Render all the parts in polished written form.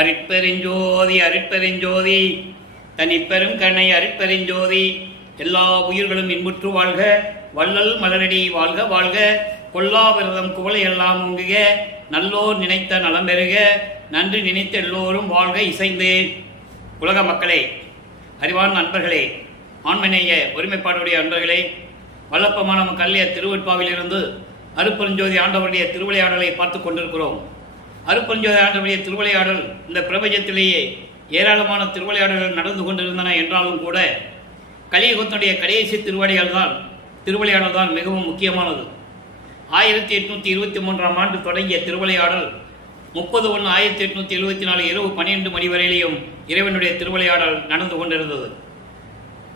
அருட்பெருஞ்சோதி அருட்பெருஞ்சோதி தனிப்பெரும் கண்ணை அருட்பெருஞ்சோதி. எல்லா உயிர்களும் இன்புற்று வாழ்க, வள்ளல் மலரடி வாழ்க வாழ்க, கொல்லா விரதம் குவளை எல்லாம் ஓங்குக, நல்லோர் நினைத்த நலம் பெறுக, நன்றி நினைத்த எல்லோரும் வாழ்க இசைந்து. உலக மக்களே, அறிவான நண்பர்களே, ஆண்மநேய ஒருமைப்பாடுடைய நண்பர்களே, வல்லப்பமான கல்லிய திருவெட்பாவிலிருந்து அருட்பெருஞ்சோதி ஆண்டவருடைய திருவிளையாடலை பார்த்து கொண்டிருக்கிறோம். அருட்பெருஞ்சோதி ஆண்டவருடைய திருவிளையாடல் இந்த பிரபஞ்சத்திலேயே ஏராளமான திருவிளையாடல்கள் நடந்து கொண்டிருந்தன என்றாலும் கூட கலியுகத்தினுடைய கடைசி திருவிளையாடல் தான் மிகவும் முக்கியமானது. 1823ஆம் ஆண்டு தொடங்கிய திருவிளையாடல் 30/1/1874 இரவு 12 மணி வரையிலையும் இறைவனுடைய திருவிளையாடல் நடந்து கொண்டிருந்தது.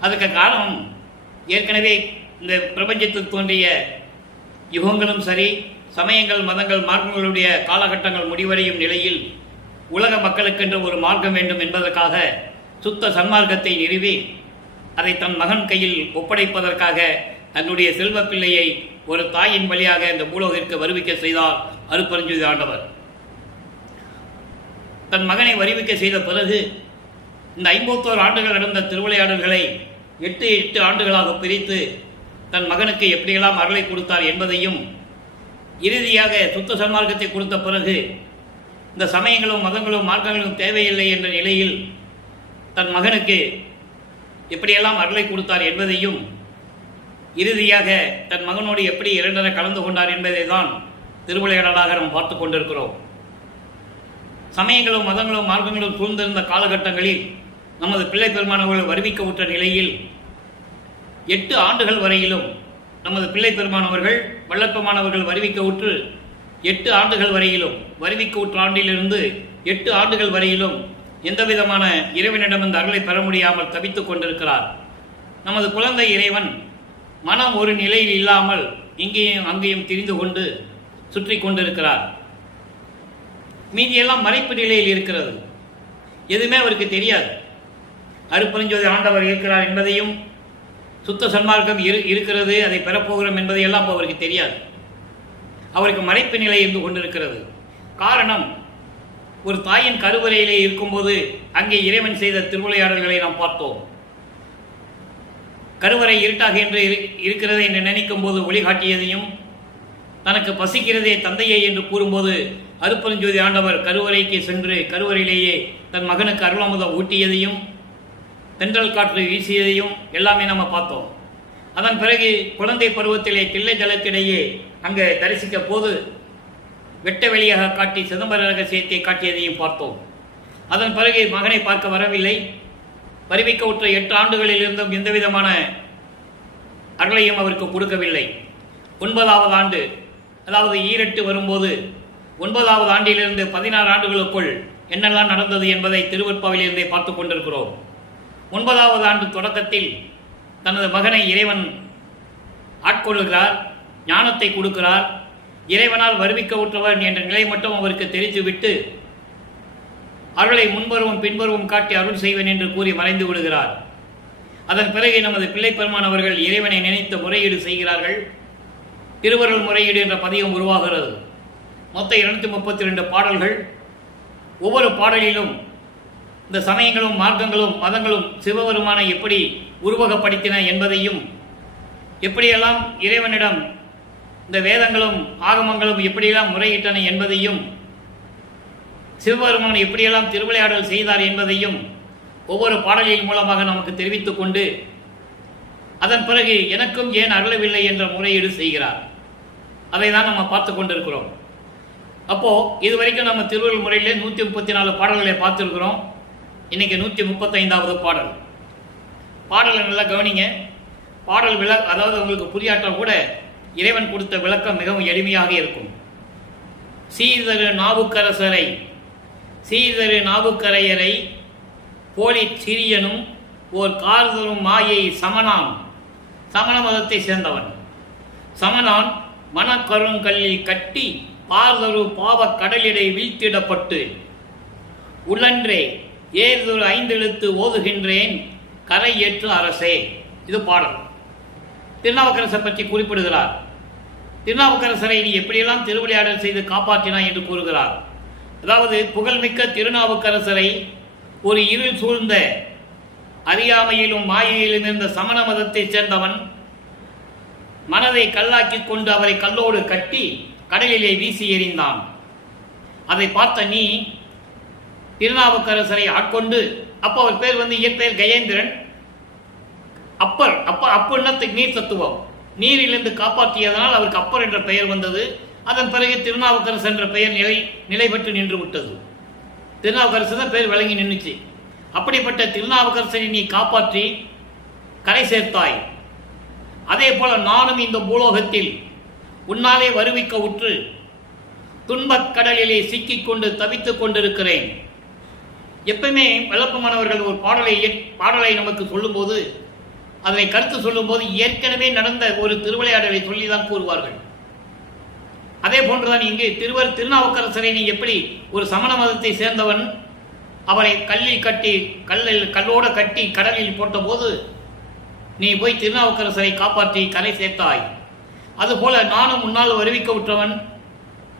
அதுக்கு காரணம், ஏற்கனவே இந்த பிரபஞ்சத்தில் தோன்றிய யுகங்களும் சரி, சமயங்கள், மதங்கள், மார்க்கங்களுடைய காலகட்டங்கள் முடிவடையும் நிலையில் உலக மக்களுக்கென்று ஒரு மார்க்கம் வேண்டும் என்பதற்காக சுத்த சன்மார்க்கத்தை நிறுவி அதை தன் மகன் கையில் ஒப்படைப்பதற்காக தன்னுடைய செல்வ பிள்ளையை ஒரு தாயின் வழியாக இந்த பூலோகிற்கு வருவிக்க செய்தார் அருட்பெருஞ்சோதி ஆண்டவர். தன் மகனை வருவிக்க செய்த பிறகு இந்த 51 ஆண்டுகள் நடந்த திருவிளையாடல்களை 8 ஆண்டுகளாக பிரித்து தன் மகனுக்கு எப்படியெல்லாம் அருளை கொடுத்தார் என்பதையும், இறுதியாக சுத்த சன்மார்க்கத்தை கொடுத்த பிறகு இந்த சமயங்களும் மதங்களும் மார்க்கங்களும் தேவையில்லை என்ற நிலையில் தன் மகனுக்கு எப்படியெல்லாம் அருளை கொடுத்தார் என்பதையும், இறுதியாக தன் மகனோடு எப்படி இரண்டரை கலந்து கொண்டார் என்பதை தான் திருவிளையாடலாக நாம் பார்த்து கொண்டிருக்கிறோம். சமயங்களும் மதங்களும் மார்க்கங்களும் சூழ்ந்திருந்த காலகட்டங்களில் நமது பிள்ளை பெருமானவர்கள் வருவிக்க உற்ற நிலையில் 8 ஆண்டுகள் வரையிலும் நமது பிள்ளை பெருமானவர்கள் வல்லப்பமானவர்கள் வருவிக்க உற்று 8 ஆண்டுகள் வரையிலும், வருவிக்க உற்ற ஆண்டிலிருந்து 8 ஆண்டுகள் வரையிலும் எந்தவிதமான இறைவனிடம் இந்த அருளை பெற முடியாமல் தவித்துக் கொண்டிருக்கிறார். நமது குழந்தை இறைவன் மனம் ஒரு நிலையில் இல்லாமல் இங்கேயும் அங்கேயும் திரிந்து கொண்டு சுற்றி கொண்டிருக்கிறார். மீதியெல்லாம் மறைப்பு நிலையில் இருக்கிறது. எதுவுமே அவருக்கு தெரியாது. அருட்பெருஞ்சோதி ஆண்டவர் இருக்கிறார் என்பதையும், சுத்த சன்மார்க்கம் இருக்கிறது, அதை பெறப்போகிறோம் என்பதையெல்லாம் அவருக்கு தெரியாது. அவருக்கு மறைப்பு நிலை இருந்து கொண்டிருக்கிறது. காரணம், ஒரு தாயின் கருவறையிலே இருக்கும்போது அங்கே இறைவன் செய்த திருவிளையாடல்களை நாம் பார்த்தோம். கருவறை இருட்டாக என்று இருக்கிறது என்று நினைக்கும் போது ஒளிகாட்டியதையும், தனக்கு பசிக்கிறதே தந்தையே என்று கூறும்போது அருட்பெருஞ்சோதி ஆண்டவர் கருவறைக்கு சென்று கருவறையிலேயே தன் மகனுக்கு அருளமுதம் ஊட்டியதையும், தென்றல் காற்று வீசியதையும் எல்லாமே நம்ம பார்த்தோம். அதன் பிறகு குழந்தை பருவத்திலே தில்லை ஜலத்திடையே அங்கே தரிசிக்க போது வெட்ட வெளியாக காட்டி சிதம்பர ரகசியத்தை காட்டியதையும் பார்த்தோம். அதன் பிறகு மகனை பார்க்க வரவில்லை. வருவிக்க உற்ற 8 ஆண்டுகளில் இருந்தும் எந்த விதமான அருளையும் அவருக்கு கொடுக்கவில்லை. 9வது ஆண்டு, அதாவது ஈரெட்டு வரும்போது 9வது ஆண்டிலிருந்து 16 ஆண்டுகளுக்குள் என்னெல்லாம் நடந்தது என்பதை திருவெட்பாவிலிருந்தே பார்த்து கொண்டிருக்கிறோம். 9வது ஆண்டு தொடக்கத்தில் தனது மகனை இறைவன் ஆட்கொள்கிறார், ஞானத்தை கொடுக்கிறார். இறைவனால் வருவிக்க உற்றவர் என்ற நிலை மட்டும் அவருக்கு தெரிந்துவிட்டு அருளை முன்பருவம் பின்பருவம் காட்டி அருள் செய்வேன் என்று கூறி மறைந்து விடுகிறார். அதன் பிறகு நமது பிள்ளை பெருமானவர்கள் இறைவனை நினைத்து முறையீடு செய்கிறார்கள். திருவருள் முறையீடு என்ற பதியம் உருவாகிறது. மொத்தம் 232 பாடல்கள். ஒவ்வொரு பாடலிலும் இந்த சமயங்களும் மார்க்கங்களும் மதங்களும் சிவபெருமானை எப்படி உருவகப்படுத்தின என்பதையும், எப்படியெல்லாம் இறைவனிடம் இந்த வேதங்களும் ஆகமங்களும் எப்படியெல்லாம் முறையிட்டன என்பதையும், சிவபெருமான் எப்படியெல்லாம் திருவிளையாடல் செய்தார் என்பதையும் ஒவ்வொரு பாடலின் மூலமாக நமக்கு தெரிவித்துக் கொண்டு, அதன் பிறகு எனக்கும் ஏன் அருளவில்லை என்ற முறையீடு செய்கிறார். அதை தான் நம்ம பார்த்து கொண்டிருக்கிறோம். அப்போது இதுவரைக்கும் நம்ம திருவருள் முறையிலே 134 பாடல்களை பார்த்துருக்கிறோம். இன்றைக்கி 135வது பாடலை நல்லா கவனிங்க. பாடல் அதாவது உங்களுக்கு புரியாட்டால் கூட இறைவன் கொடுத்த விளக்கம் மிகவும் எளிமையாக இருக்கும். சீர்தரு நாவுக்கரையரை போலி சிறியனும் ஓர் கார்தரும் மாயை சமணான். சமண மதத்தை சேர்ந்தவன். சமணான் மனக்கருங்கல்லில் கட்டி பார்தரு பாவ கடலிடை வீழ்த்திடப்பட்டு உள்ளன்றே ஏதொரு 5 எழுத்து ஓதுகின்றேன் கரை ஏற்று அரசே. இது பாடல். திருநாவுக்கரசர் பற்றி குறிப்பிடுகிறார். திருநாவுக்கரசரை நீ எப்படியெல்லாம் திருவிளையாடல் செய்து காப்பாற்றினாய் என்று கூறுகிறார். அதாவது புகழ்மிக்க திருநாவுக்கரசரை ஒரு இருள் சூழ்ந்த அறியாமையிலும் மாயையிலும் இருந்த சமண மதத்தைச் சேர்ந்தவன் மனதை கல்லாக்கி கொண்டு அவரை கல்லோடு கட்டி கடலிலே வீசி எறிந்தான். அதை பார்த்த நீ திருநாவுக்கரசரை ஆட்கொண்டு, அப்போ அவர் பேர் இயற்பெயர் கஜேந்திரன், அப்புன்னா நீர் தத்துவம், நீரிலிருந்து காப்பாற்றியதனால் அவருக்கு அப்பர் என்ற பெயர் வந்தது. அதன் பிறகு திருநாவுக்கரசு என்ற பெயர் நிலை பெற்று நின்று விட்டது. திருநாவுக்கரசு தான் பெயர் விளங்கி நின்றுச்சு. அப்படிப்பட்ட திருநாவுக்கரசனை நீ காப்பாற்றி கரை சேர்த்தாய். அதே போல நானும் இந்த பூலோகத்தில் உன்னாலே வருவிக்க உற்று துன்பக் கடலிலே சிக்கிக்கொண்டு தவித்துக் கொண்டிருக்கிறேன். எப்பவுமே விளப்பமானவர்கள் ஒரு பாடலை நமக்கு சொல்லும்போது, அதனை கருத்து சொல்லும்போது ஏற்கனவே நடந்த ஒரு திருவிளையாடலை சொல்லிதான் கூறுவார்கள். அதே போன்றுதான் இங்கு திருநாவுக்கரசரை நீ எப்படி ஒரு சமண மதத்தை சேர்ந்தவன் அவரை கல்லோடு கட்டி கடலில் போட்டபோது நீ போய் திருநாவுக்கரசரை காப்பாற்றி கரை சேர்த்தாய். அதுபோல நானும் முன்னால் வருவிக்க விட்டவன்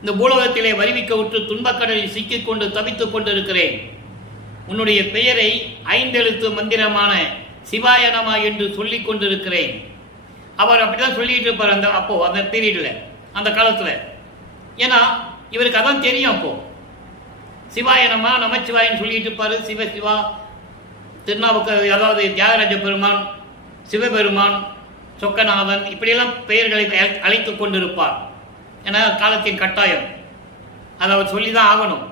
இந்த பூலோகத்திலே வருவிக்க விட்டு துன்பக்கடலில் சிக்கிக்கொண்டு தவித்துக் கொண்டிருக்கிறேன். உன்னுடைய பெயரை 5 எழுத்து மந்திரமான சிவாய நம என்று சொல்லிக் கொண்டிருக்கிறேன். அவர் அப்படிதான் சொல்லிட்டு இருப்பார் அந்த பீரியட்ல, அந்த காலத்துல. ஏன்னா இவருக்கு அதான் தெரியும். அப்போ சிவாய நம நமச்சிவாயன்னு சொல்லிட்டு இருப்பாரு. சிவா திருநாவுக்கரசர், அதாவது தியாகராஜ பெருமான், சிவபெருமான், சொக்கநாதன், இப்படியெல்லாம் பெயர்களை அழைத்துக் கொண்டிருப்பார். ஏன்னா காலத்தின் கட்டாயம், அதை அவர் சொல்லிதான் ஆகணும்.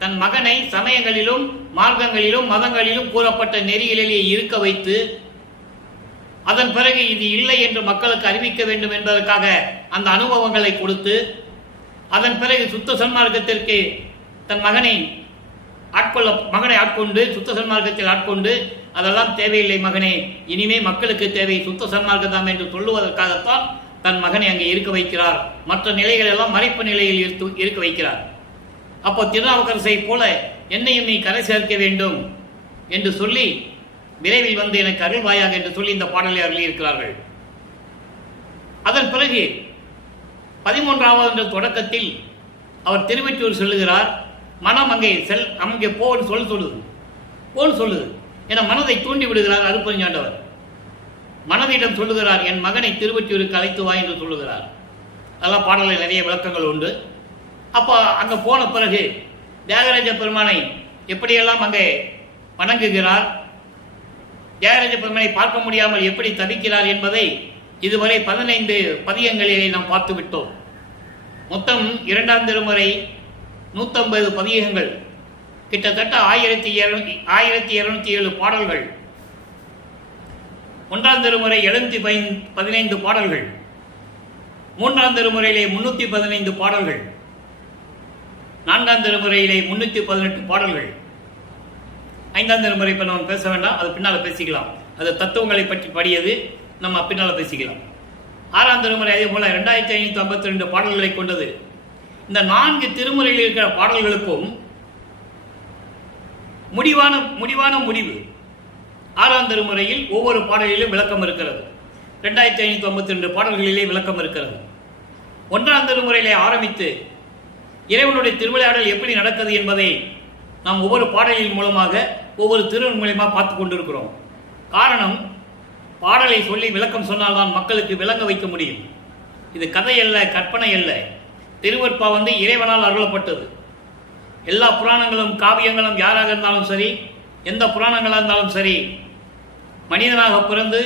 தன் மகனை சமயங்களிலும் மார்க்கங்களிலும் மதங்களிலும் கூறப்பட்ட நெறிகளிலே இருக்க வைத்து, அதன் பிறகு இது இல்லை என்று மக்களுக்கு அறிவிக்க வேண்டும் என்பதற்காக அந்த அனுபவங்களை கொடுத்து, அதன் பிறகு சுத்த சன்மார்க்கத்திற்கு தன் மகனை ஆட்கொண்டு சுத்த சன்மார்க்கத்தில் ஆட்கொண்டு, அதெல்லாம் தேவையில்லை மகனே, இனிமே மக்களுக்கு தேவை சுத்த சன்மார்க்கம் என்று சொல்லுவதற்காகத்தான் தன் மகனை அங்கே இருக்க வைக்கிறார். மற்ற நிலைகள் எல்லாம் மறைப்பு நிலையில் இருக்க வைக்கிறார். அப்போ திருநாவுக்கரசை போல என்னையும் நீ கரை சேர்க்க வேண்டும் என்று சொல்லி விரைவில் வந்து எனக்கு அருள்வாயாக என்று சொல்லி இந்த பாடலை அருளியிருக்கிறார்கள். அதன் பிறகு 13வது தொடக்கத்தில் அவர் திருவெற்றூர் சொல்லுகிறார். மனம் அங்கே போன்னு சொல்லுது. என மனதை தூண்டி விடுகிறார் அருட்பெருஞ்சாண்டவர். மனதிடம் சொல்லுகிறார், என் மகனை திருவெற்றியூருக்கு அழைத்து வா என்று சொல்லுகிறார். அதெல்லாம் பாடலில் நிறைய விளக்கங்கள் உண்டு. அப்போ அங்கே போன பிறகு தியாகராஜ பெருமானை எப்படியெல்லாம் அங்கே வணங்குகிறார், தியாகராஜ பெருமானை பார்க்க முடியாமல் எப்படி தவிக்கிறார் என்பதை இதுவரை 15 பதிகங்களிலே நாம் பார்த்து விட்டோம். மொத்தம் 2ஆம் திருமுறை 150 பதிகங்கள், கிட்டத்தட்ட 1207 பாடல்கள். 1ஆம் திருமுறை 715 பாடல்கள், 3ஆம் திருமுறையிலே 315 பாடல்கள், 4ஆம் திருமுறையிலே 318 பாடல்கள். 5ஆம் திருமுறை இப்போ நம்ம பேச வேண்டாம், அது பின்னால் பேசிக்கலாம். அது தத்துவங்களை பற்றி படியது, நம்ம பின்னால் பேசிக்கலாம். 6ஆம் திருமுறை அதே போல 2552 பாடல்களை கொண்டது. இந்த 4 திருமுறையில் இருக்கிற பாடல்களுக்கும் முடிவான முடிவு 6ஆம் திருமுறையில் ஒவ்வொரு பாடலிலும் விளக்கம் இருக்கிறது. 2552 பாடல்களிலே விளக்கம் இருக்கிறது. 1ஆம் திருமுறையிலே ஆரம்பித்து இறைவனுடைய திருவிளையாடல் எப்படி நடக்கிறது என்பதை நாம் ஒவ்வொரு பாடலின் மூலமாக ஒவ்வொரு திருவன் மூலமாக பார்த்து கொண்டிருக்கிறோம். காரணம், பாடலை சொல்லி விளக்கம் சொன்னால்தான் மக்களுக்கு விளங்க வைக்க முடியும். இது கதை அல்ல, கற்பனை அல்ல. திருவெற்பா இறைவனால் அருளப்பட்டது. எல்லா புராணங்களும் காவியங்களும் யாராக இருந்தாலும் சரி, எந்த புராணங்களாக இருந்தாலும் சரி, மனிதனாக பிறந்து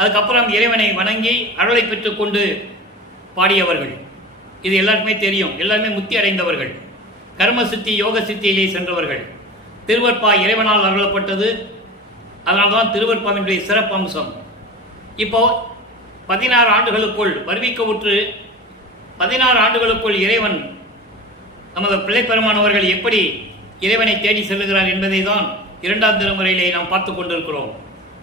அதுக்கப்புறம் இறைவனை வணங்கி அருளை பெற்றுக்கொண்டு பாடியவர்கள். இது எல்லாருக்குமே தெரியும். எல்லாருமே முத்தி அடைந்தவர்கள், கர்ம சித்தி யோக சித்தியிலே சென்றவர்கள். திருவெற்பா இறைவனால் அருளப்பட்டது. அதனால்தான் திருவெற்பாவினுடைய சிறப்பம்சம். இப்போ 16 ஆண்டுகளுக்குள் வருவிக்க உற்று 16 ஆண்டுகளுக்குள் இறைவன் நமது பிள்ளைப்பெருமானவர்கள் எப்படி இறைவனை தேடி செல்லுகிறார் என்பதை தான் 2ஆம் திருமுறையிலே நாம் பார்த்து கொண்டிருக்கிறோம்.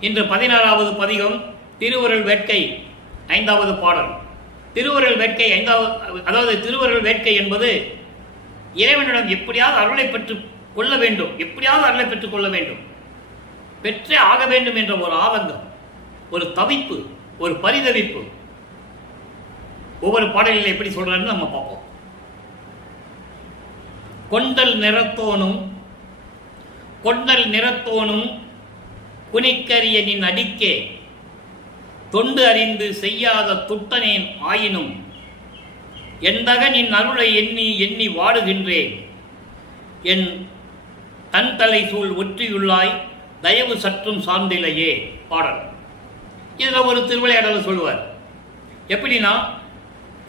இன்று 16வது பதிகம் திருவருள் வேட்கை 5வது பாடல். திருவருள் வேட்கை 5வது, அதாவது திருவருள் வேட்கை என்பது இறைவனிடம் எப்படியாவது அருளை பெற்றுக் கொள்ள வேண்டும், பெற்றே ஆக வேண்டும் என்ற ஒரு ஆதங்கம், ஒரு தவிப்பு, ஒரு பரிதவிப்பு. ஒவ்வொரு பாடலில் எப்படி சொல்றாருன்னு நம்ம பார்ப்போம். கொண்டல் நிறத்தோனும் குனிக்கரிய நின் அடிக்கே தொண்டு அறிந்து செய்யாத துட்டனேன் ஆயினும் எந்தக நின் அருளை எண்ணி எண்ணி வாடுகின்றேன். என் தன் தலை சூழ் ஒற்றியுள்ளாய் தயவு சற்றும் சார்ந்திலையே. பாடல். இதில் ஒரு திருவிளையாடல் சொல்லுவார். எப்படின்னா,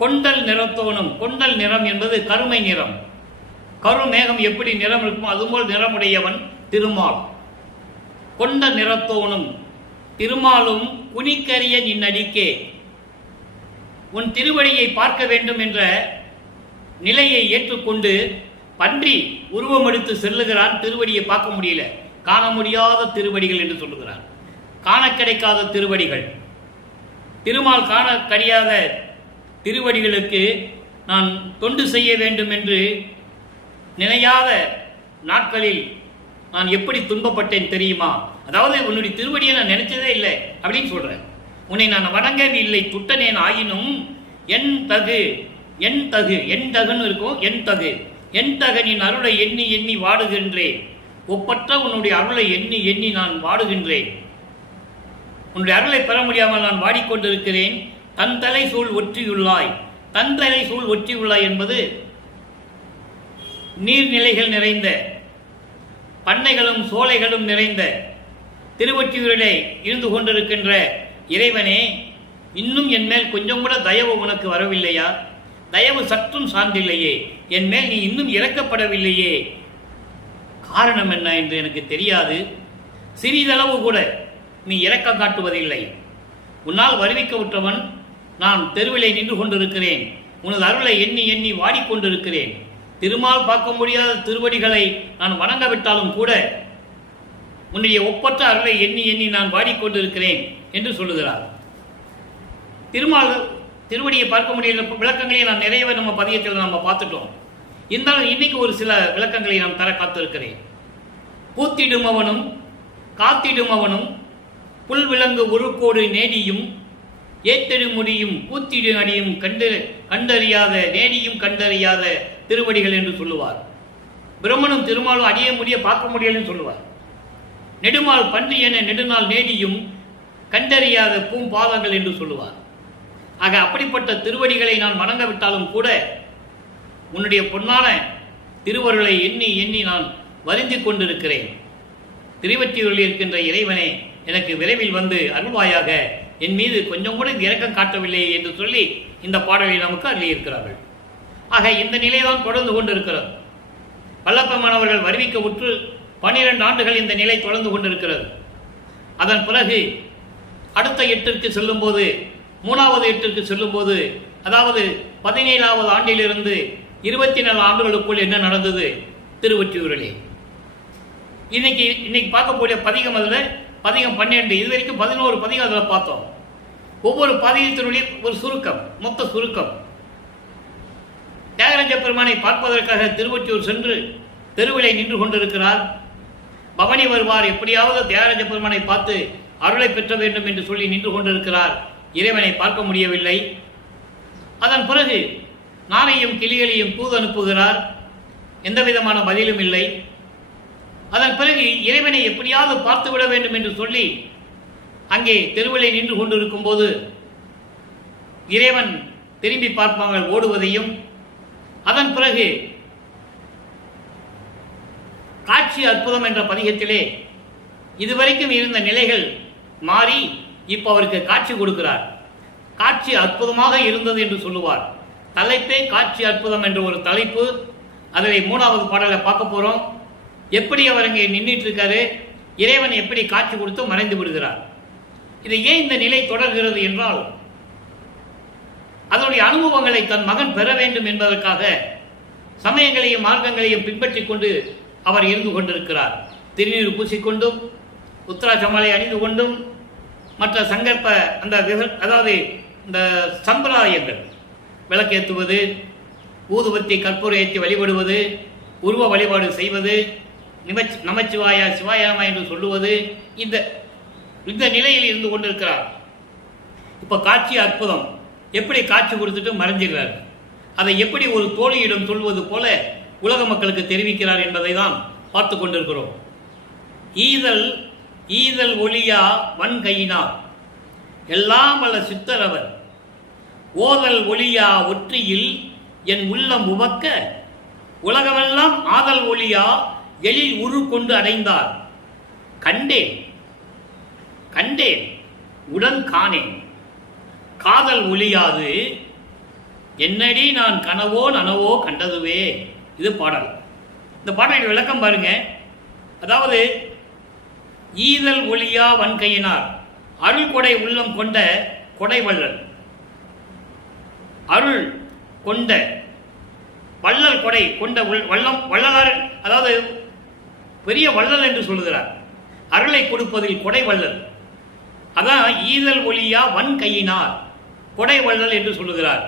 கொண்டல் நிறத்தோனும், கொண்டல் நிறம் என்பது கருமை நிறம். கருமேகம் எப்படி நிறம் இருக்குமோ அதுபோல் நிறமுடையவன் திருமால். கொண்ட நிறத்தோனும் திருமாலும் குனிக்கரிய நின்னடிக்கே, உன் திருவடியை பார்க்க வேண்டும் என்ற நிலையை ஏற்றுக்கொண்டு பன்றி உருவம் எடுத்து செல்லுகிறான். திருவடியை பார்க்க முடியல, காண முடியாத திருவடிகள் என்று சொல்லுகிறான். காண கிடைக்காத திருவடிகள், திருமால் காண கிடையாத திருவடிகளுக்கு நான் தொண்டு செய்ய வேண்டும் என்று நினையாத நாட்களில் நான் எப்படி துன்பப்பட்டேன் தெரியுமா? அதாவது உன்னுடைய திருவடியை நான் நினைச்சதே இல்லை அப்படின்னு சொல்றேன். உன்னை நான் வணங்கவே இல்லை துட்டனேன் ஆயினும் என் தகுன்னு இருக்கும். என் தகனின் அருளை எண்ணி எண்ணி வாடுகின்றேன். ஒப்பற்ற உன்னுடைய அருளை எண்ணி எண்ணி நான் வாடுகின்றேன். உன்னுடைய அருளை பெற முடியாமல் நான் வாடிக்கொண்டிருக்கிறேன். தன் தலை சூழ் ஒற்றியுள்ளாய் என்பது நீர்நிலைகள் நிறைந்த, பண்ணைகளும் சோலைகளும் நிறைந்த திருவொற்றியூரிலே இருந்து கொண்டிருக்கின்ற இறைவனே, இன்னும் என் மேல் கொஞ்சம் கூட தயவு உனக்கு வரவில்லையா? தயவு சற்றும் சார்ந்தில்லையே, என் மேல் நீ இன்னும் இறக்கப்படவில்லையே. காரணம் என்ன என்று எனக்கு தெரியாது. சிறிதளவு கூட நீ இரக்கம் காட்டுவதில்லை. உன்னால் வருவிக்க விட்டவன் நான் தெருவிலே நின்று கொண்டிருக்கிறேன். உனது அருளை எண்ணி எண்ணி வாடிக்கொண்டிருக்கிறேன். திருமால் பார்க்க முடியாத திருவடிகளை நான் வணங்கவிட்டாலும் கூட உன்னுடைய ஒப்பற்ற அருளை எண்ணி எண்ணி நான் வாடிக்கொண்டிருக்கிறேன் என்று சொல்லுகிறார். திருமால் திருவடியை பார்க்க முடியல விளக்கங்களை நான் நிறையவே நம்ம பதியத்தில் நம்ம பார்த்துட்டோம். இருந்தாலும் இன்னைக்கு ஒரு சில விளக்கங்களை நான் தர காத்திருக்கிறேன். பூத்திடுமவனும் காத்திடுமவனும் புல் விலங்கு ஒருக்கோடு நேடியும் ஏத்தெடு முடியும் பூத்திடு அடியும் கண்டறியாத நேடியும் கண்டறியாத திருவடிகள் என்று சொல்லுவார். பிரம்மனும் திருமாலும் அடிய முடிய பார்க்க முடியலன்னு சொல்லுவார். நெடுமால் பன்றி என நெடுநாள் நேடியும் கண்டறியாத பூம்பாதங்கள் என்று சொல்லுவார். ஆக அப்படிப்பட்ட திருவடிகளை நான் வணங்கவிட்டாலும் கூட உன்னுடைய பொன்னான திருவருளை எண்ணி எண்ணி நான் வருந்தி கொண்டிருக்கிறேன். திருவொற்றியூரில் இருக்கின்ற இறைவனே, எனக்கு விரைவில் வந்து அருள்வாயாக, என் மீது கொஞ்சம் கூட இரக்கம் காட்டவில்லை என்று சொல்லி இந்த பாடலை நமக்கு அருளியிருக்கிறார்கள். ஆக இந்த நிலைதான் தொடர்ந்து கொண்டிருக்கிறது. வல்லப்ப மாணவர்கள் வருவிக்க உற்று 12 ஆண்டுகள் இந்த நிலை தொடர்ந்து கொண்டிருக்கிறது. அதன் பிறகு அடுத்த எட்டிற்கு செல்லும்போது, 3வது எட்டிற்கு செல்லும்போது, அதாவது 17வது ஆண்டிலிருந்து 24 ஆண்டுகளுக்குள் என்ன நடந்தது திருவொற்றியூரிலே? இன்னைக்கு பார்க்கக்கூடிய பதிகம் அதில் பதிகம் 12, இது வரைக்கும் 11 பதிகம் அதில் பார்த்தோம். ஒவ்வொரு பதிகத்தினுடைய ஒரு சுருக்கம், மொத்த சுருக்கம். தியாகராஜ பெருமானை பார்ப்பதற்காக திருவொற்றியூர் சென்று தெருவிலை நின்று கொண்டிருக்கிறார். பவனி வருவார், எப்படியாவது தியாகராஜ பெருமானை பார்த்து அருளை பெற்ற வேண்டும் என்று சொல்லி நின்று கொண்டிருக்கிறார். இறைவனை பார்க்க முடியவில்லை. அதன் பிறகு நாரையும் கிளிகளையும் தூது அனுப்புகிறார். எந்த விதமான பதிலும் இல்லை. அதன் பிறகு இறைவனை எப்படியாவது பார்த்துவிட வேண்டும் என்று சொல்லி அங்கே தெருவிலை நின்று கொண்டிருக்கும் போது இறைவன் திரும்பி பார்ப்பாங்கள் ஓடுவதையும், அதன் பிறகு காட்சி அற்புதம் என்ற பதிகத்திலே இதுவரைக்கும் இருந்த நிலைகள் மாறி இப்ப அவருக்கு காட்சி கொடுக்கிறார். காட்சி அற்புதமாக இருந்தது என்று சொல்லுவார். தலைப்பே காட்சி அற்புதம் என்ற ஒரு தலைப்பு. அதில் 3வது பாடலை பார்க்க போறோம். எப்படி அவர் அங்கே நின்றுட்டு இருக்காரு, இறைவன் எப்படி காட்சி கொடுத்து மறைந்து விடுகிறார். இது ஏன் இந்த நிலை தொடர்கிறது என்றால், அதனுடைய அனுபவங்களை தன் மகன் பெற வேண்டும் என்பதற்காக சமயங்களையும் மார்க்கங்களையும் பின்பற்றி கொண்டு அவர் இருந்து கொண்டிருக்கிறார். திருநீர் பூசிக்கொண்டும் உத்தராட்சமாலை அணிந்து கொண்டும் மற்ற சங்கற்ப அந்த அதாவது இந்த சம்பிரதாயங்கள், விளக்கேற்றுவது, ஊதுபத்தி கற்பூரம் ஏற்றி வழிபடுவது, உருவ வழிபாடு செய்வது, நமச்சிவாயா சிவாயாமா என்று சொல்லுவது, இந்த நிலையில் இருந்து கொண்டிருக்கிறார். இப்ப காட்சி அற்புதம் எப்படி காட்சி கொடுத்துட்டு மறைஞ்சிடுறார். அதை எப்படி ஒரு தோழியிடம் சொல்வது போல உலக மக்களுக்கு தெரிவிக்கிறார் என்பதை தான் பார்த்து கொண்டிருக்கிறோம். ஈதல் ஈதல் ஒளியா வன்கையினார் எல்லாம் வல்ல சித்தரவர் ஓதல் ஒளியா ஒற்றியில் என் உள்ளம் உவக்க உலகமெல்லாம் ஆதல் ஒளியா எழில் உரு கொண்டு அடைந்தார். கண்டேன் கண்டேன் உடன் காணேன் காதல் ஒளியாது என்னடி நான் கனவோ நனவோ கண்டதுவே. இது பாடல். இந்த பாடலின் விளக்கம் பாருங்க. அதாவது ஈதல் ஒளியா வன்கையினார் அருள் கொடை உள்ளம் கொண்ட கொடை வள்ளல், அருள் கொண்ட வள்ளல் கொடை கொண்ட வள்ளம் வள்ளலார், அதாவது பெரிய வள்ளல் என்று சொல்லுகிறார். அருளை கொடுப்பதில் கொடை வள்ளல், அதான் ஈதல் ஒளியா வன் கையினார் கொடை வள்ளல் என்று சொல்லுகிறார்.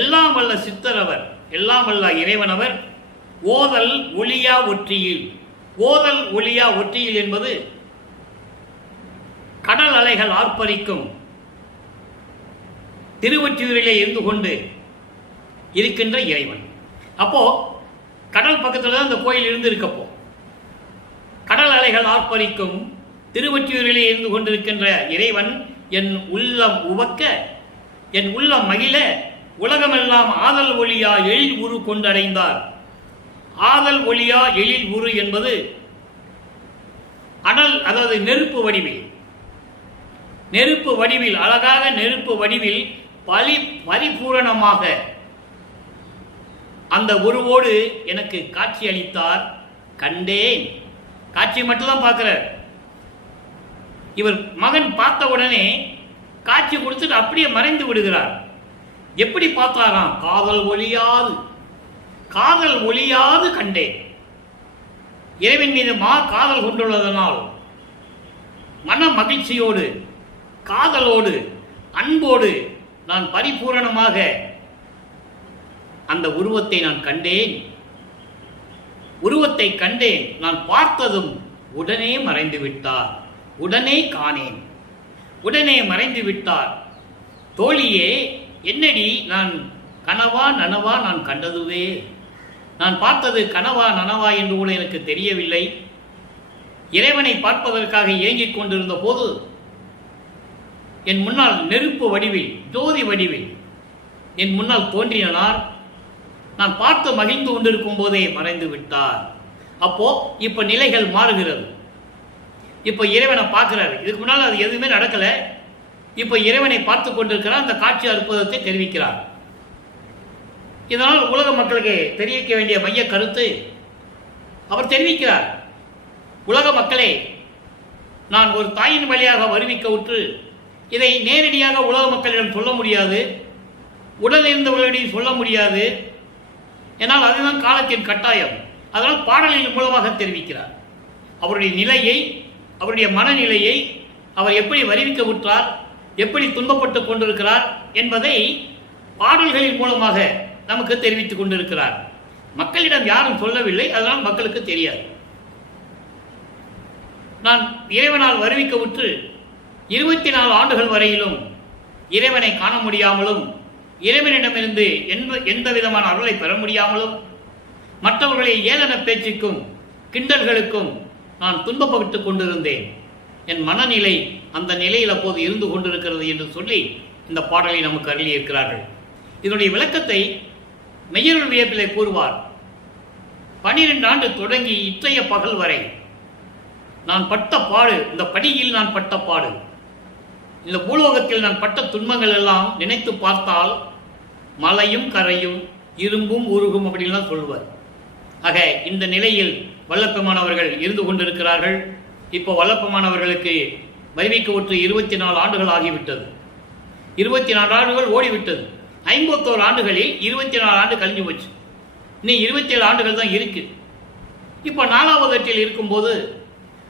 எல்லாம் வல்ல சித்தரவர், எல்லாம் வல்ல இறைவனவர் ஓதல் ஒளியா ஒற்றியில். ஓதல் ஒளியா ஒற்றியில் என்பது கடல் அலைகள் ஆர்ப்பரிக்கும் திருவொற்றியூரிலே இருந்து கொண்டு இருக்கின்ற இறைவன். அப்போ கடல் பக்கத்தில் தான் அந்த கோயில் இருந்து இருக்கப்போ கடல் அலைகள் ஆர்ப்பரிக்கும் திருவொற்றியூரிலே இருந்து கொண்டிருக்கின்ற இறைவன் என் உள்ளம் உவக்க, என் உள்ளம் மகிழ உலகமெல்லாம் ஆதல் ஒளியா எழில் உரு கொண்டடைந்தார். ஆதல் ஒளியா எழில் உரு என்பது அனல், அதாவது நெருப்பு வடிவில், நெருப்பு வடிவில், அழகாக நெருப்பு வடிவில் பரிபூரணமாக அந்த உருவோடு எனக்கு காட்சி அளித்தார். கண்டேன். காட்சி மட்டும்தான் பார்க்கிறார் இவர். மகன் பார்த்த உடனே காட்சி கொடுத்துட்டு அப்படியே மறைந்து விடுகிறார். எப்படி பார்த்தாராம்? காதல் ஒளியாது, காதல் ஒளியாது கண்டேன். இறைவன் மீது காதல் கொண்டுள்ளதனால் மன மகிழ்ச்சியோடு, காதலோடு, அன்போடு நான் பரிபூரணமாக அந்த உருவத்தை நான் கண்டேன். உருவத்தை கண்டேன். நான் பார்த்ததும் உடனே மறைந்து விட்டார். உடனே காணேன், உடனே மறைந்து விட்டார். தோழியே, என்னடி நான் கனவா நனவா நான் கண்டதுவே? நான் பார்த்தது கனவா நனவா என்று கூட எனக்கு தெரியவில்லை. இறைவனை பார்ப்பதற்காக ஏங்கிக் கொண்டிருந்த போது என் முன்னால் நெருப்பு வடிவில், ஜோதி வடிவில் என் முன்னால் தோன்றினார். நான் பார்த்து மகிழ்ந்து கொண்டிருக்கும் போதே மறைந்து விட்டார். அப்போ இப்ப நிலைகள் மாறுகிறது. இப்ப இறைவனை பார்க்கிறாரு. இதுக்கு முன்னால் அது எதுவுமே நடக்கல. இப்ப இறைவனை பார்த்து கொண்டிருக்கிறார். அந்த காட்சி அற்புதத்தை தெரிவிக்கிறார். இதனால் உலக மக்களுக்கு தெரிவிக்க வேண்டிய மைய கருத்து அவர் தெரிவிக்கிறார். உலக மக்களே, நான் ஒரு தாயின் வழியாக வருவிக்க உற்று இதை நேரடியாக உலக மக்களிடம் சொல்ல முடியாது, உடல் இருந்தவர்களிடம் சொல்ல முடியாது. ஏன்னால் அதுதான் காலத்தின் கட்டாயம். அதனால் பாடலின் மூலமாக தெரிவிக்கிறார் அவருடைய நிலையை, அவருடைய மனநிலையை, அவர் எப்படி வருவிக்க உற்றார், எப்படி துன்பப்பட்டு கொண்டிருக்கிறார் என்பதை பாடல்களின் மூலமாக நமக்கு தெரிவித்துக் கொண்டிருக்கிறார். மக்களிடம் யாரும் சொல்லவில்லை, அதனால் மக்களுக்கு தெரியாது. நான் இறைவனால் வருவிக்க உற்று 24 ஆண்டுகள் வரையிலும் இறைவனை காண முடியாமலும், இறைவனிடமிருந்து எந்த விதமான அருளை பெற முடியாமலும், மற்றவர்களை ஏளன பேச்சுக்கும் கிண்டல்களுக்கும் நான் துன்பப்பட்டுக் கொண்டிருந்தேன். என் மனநிலை அந்த நிலையில் அப்போது இருந்து கொண்டிருக்கிறது என்று சொல்லி இந்த பாடலை நமக்கு அருளியிருக்கிறார்கள். இதனுடைய விளக்கத்தை மெய்யருள் வியப்பிலே கூறுவார். 12 ஆண்டு தொடங்கி இற்றைய பகல் வரை நான் பட்ட பாடு, இந்த படியில் நான் பட்ட பாடு, இந்த பூலோகத்தில் நான் பட்ட துன்பங்கள் எல்லாம் நினைத்து பார்த்தால் மலையும் கரையும் இரும்பும் உருகும் அப்படின்லாம் சொல்லுவார். ஆக இந்த நிலையில் வல்லப்பெருமானவர்கள் இருந்து கொண்டிருக்கிறார்கள். இப்போ வல்லப்பெருமானவர்களுக்கு வைவிக்க ஒற்று 24 ஆண்டுகள் ஆகிவிட்டது. 24 ஆண்டுகள் ஓடிவிட்டது. 51 ஆண்டுகளில் 24 ஆண்டு கழிஞ்சு போச்சு. இன்னும் 27 ஆண்டுகள் தான் இருக்கு. இப்போ 4வது ஆண்டில் இருக்கும்போது,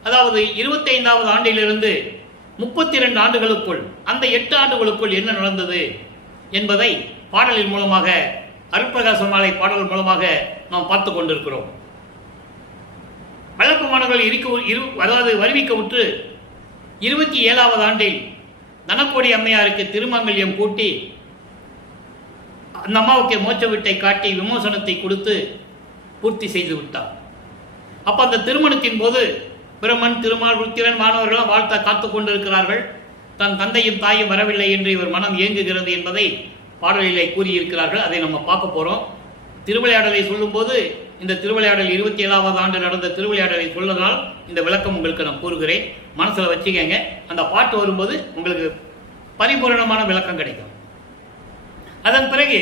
அதாவது 25வது ஆண்டிலிருந்து 32 ஆண்டுகளுக்குள், அந்த 8 ஆண்டுகளுக்குள் என்ன நடந்தது என்பதை பாடலின் மூலமாக, அருட்பிரகாச மாலை பாடல் மூலமாக நாம் பார்த்து கொண்டிருக்கிறோம். வல்லப்பெருமானவர்கள் அதாவது வருவிக்க உற்று 27வது ஆண்டில் தனக்கோடி அம்மையாருக்கு திருமங்கல்யம் கூட்டி அந்த அம்மாவுக்கு மோட்ச வீட்டை காட்டி விமோசனத்தை கொடுத்து பூர்த்தி செய்து விட்டார். அப்ப அந்த திருமணத்தின் போது பிரமன், திருமால், ருத்திரன், மாணவர்களாம் வாழ்த்த காத்து கொண்டிருக்கிறார்கள். தன் தந்தையும் தாயும் வரவில்லை என்று இவர் மனம் இயங்குகிறது என்பதை பாடலிலே கூறியிருக்கிறார்கள். அதை நம்ம பார்க்க போறோம். திருவிளையாடலை சொல்லும்போது இந்த திருவிளையாடல் 27வது ஆண்டு நடந்த திருவிளையாடலை சொல்லதால் இந்த விளக்கம் உங்களுக்கு நான் கூறுகிறேன். மனசுல வச்சுக்கங்க. அந்த பாட்டு வரும்போது உங்களுக்கு பரிபூரணமான விளக்கம் கிடைக்கும். அதன் பிறகு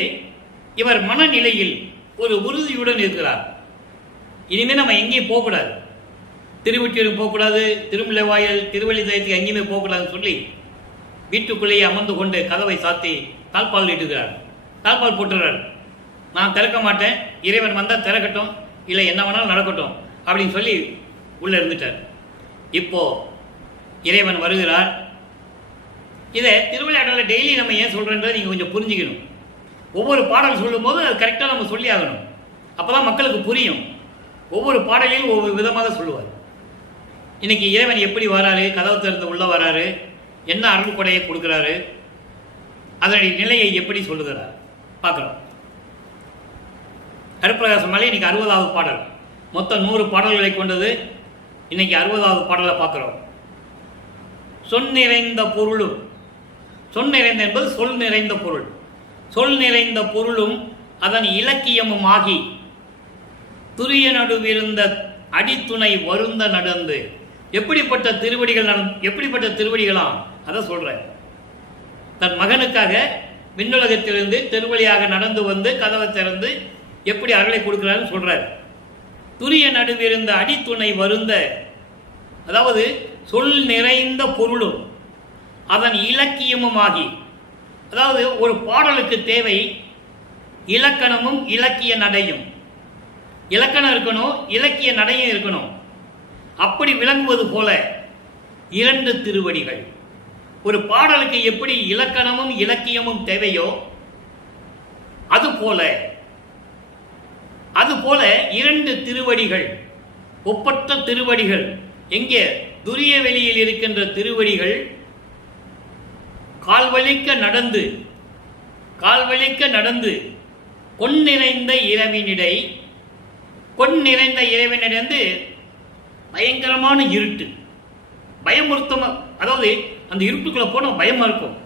இவர் மனநிலையில் ஒரு உறுதியுடன் இருக்கிறார். இனிமேல் நம்ம எங்கேயும் போகக்கூடாது, திருவொற்றியூருக்கு போகக்கூடாது, திருமலைவாயல், திருவள்ளிதயத்துக்கு எங்கேயுமே போகக்கூடாதுன்னு சொல்லி வீட்டுக்குள்ளேயே அமர்ந்து கொண்டு கதவை சாத்தி தாழ்பால் இட்டுகிறார். தாழ்பால் போட்டுறார். நான் திறக்க மாட்டேன், இறைவன் வந்தால் திறக்கட்டும், இல்லை என்ன வேணாலும் நடக்கட்டும் அப்படின்னு சொல்லி உள்ளே இருந்துட்டார். இப்போ இறைவன் வருகிறார். இதை திருவிளையாடலை டெய்லி நம்ம ஏன் சொல்கிறேன்றதை நீங்கள் கொஞ்சம் புரிஞ்சுக்கணும். ஒவ்வொரு பாடல் சொல்லும்போது அது கரெக்டாக நம்ம சொல்லி ஆகணும். அப்போ தான் மக்களுக்கு புரியும். ஒவ்வொரு பாடலையும் ஒவ்வொரு விதமாக சொல்லுவார். இன்னைக்கு இறைவன் எப்படி வராரு, கதவு திறந்து உள்ள வராரு, என்ன அருள் கொடையை கொடுக்குறாரு, அதனுடைய நிலையை எப்படி சொல்லுகிறார் பார்க்குறோம். கருப்பிரகாச மலை இன்னைக்கு 60வது பாடல். மொத்தம் 100 பாடல்களை கொண்டது. இன்னைக்கு 60வது பாடலை பார்க்குறோம். சொல் நிறைந்த பொருளும், சொல் நிறைந்த என்பது சொல் நிறைந்த பொருள், சொல் நிறைந்த பொருளும் அதன் இலக்கியமும் ஆகி துரிய நடுவிருந்த அடித்துணை வருந்த நடந்து. எப்படிப்பட்ட திருவடிகள் எப்படிப்பட்ட திருவடிகளாம் அதை சொல்றேன். தன் மகனுக்காக விண்ணுலகத்திலிருந்து திருவழியாக நடந்து வந்து கதவை திறந்து எப்படி அருளை கொடுக்கிறாருன்னு சொல்றாரு. துரிய நடுவிருந்த அடித்துணை வருந்த, அதாவது சொல் நிறைந்த பொருளும் அதன் இலக்கியமும் ஆகி. அதாவது ஒரு பாடலுக்கு தேவை இலக்கணமும் இலக்கிய நடையும். இலக்கணம் இருக்கணும், இலக்கிய நடையும் இருக்கணும். அப்படி விளங்குவது போல 2 திருவடிகள். ஒரு பாடலுக்கு எப்படி இலக்கணமும் இலக்கியமும் தேவையோ அதுபோல 2 திருவடிகள், ஒப்பற்ற திருவடிகள். எங்கே? துரிய வெளியில் இருக்கின்ற திருவடிகள் கால்வலிக்க நடந்து கொன் நிறைந்த இரவினிடை பயங்கரமான இருட்டு, பயமுறுத்தம். அதாவது அந்த இருட்டுக்குள்ள போன பயமா இருக்கும்.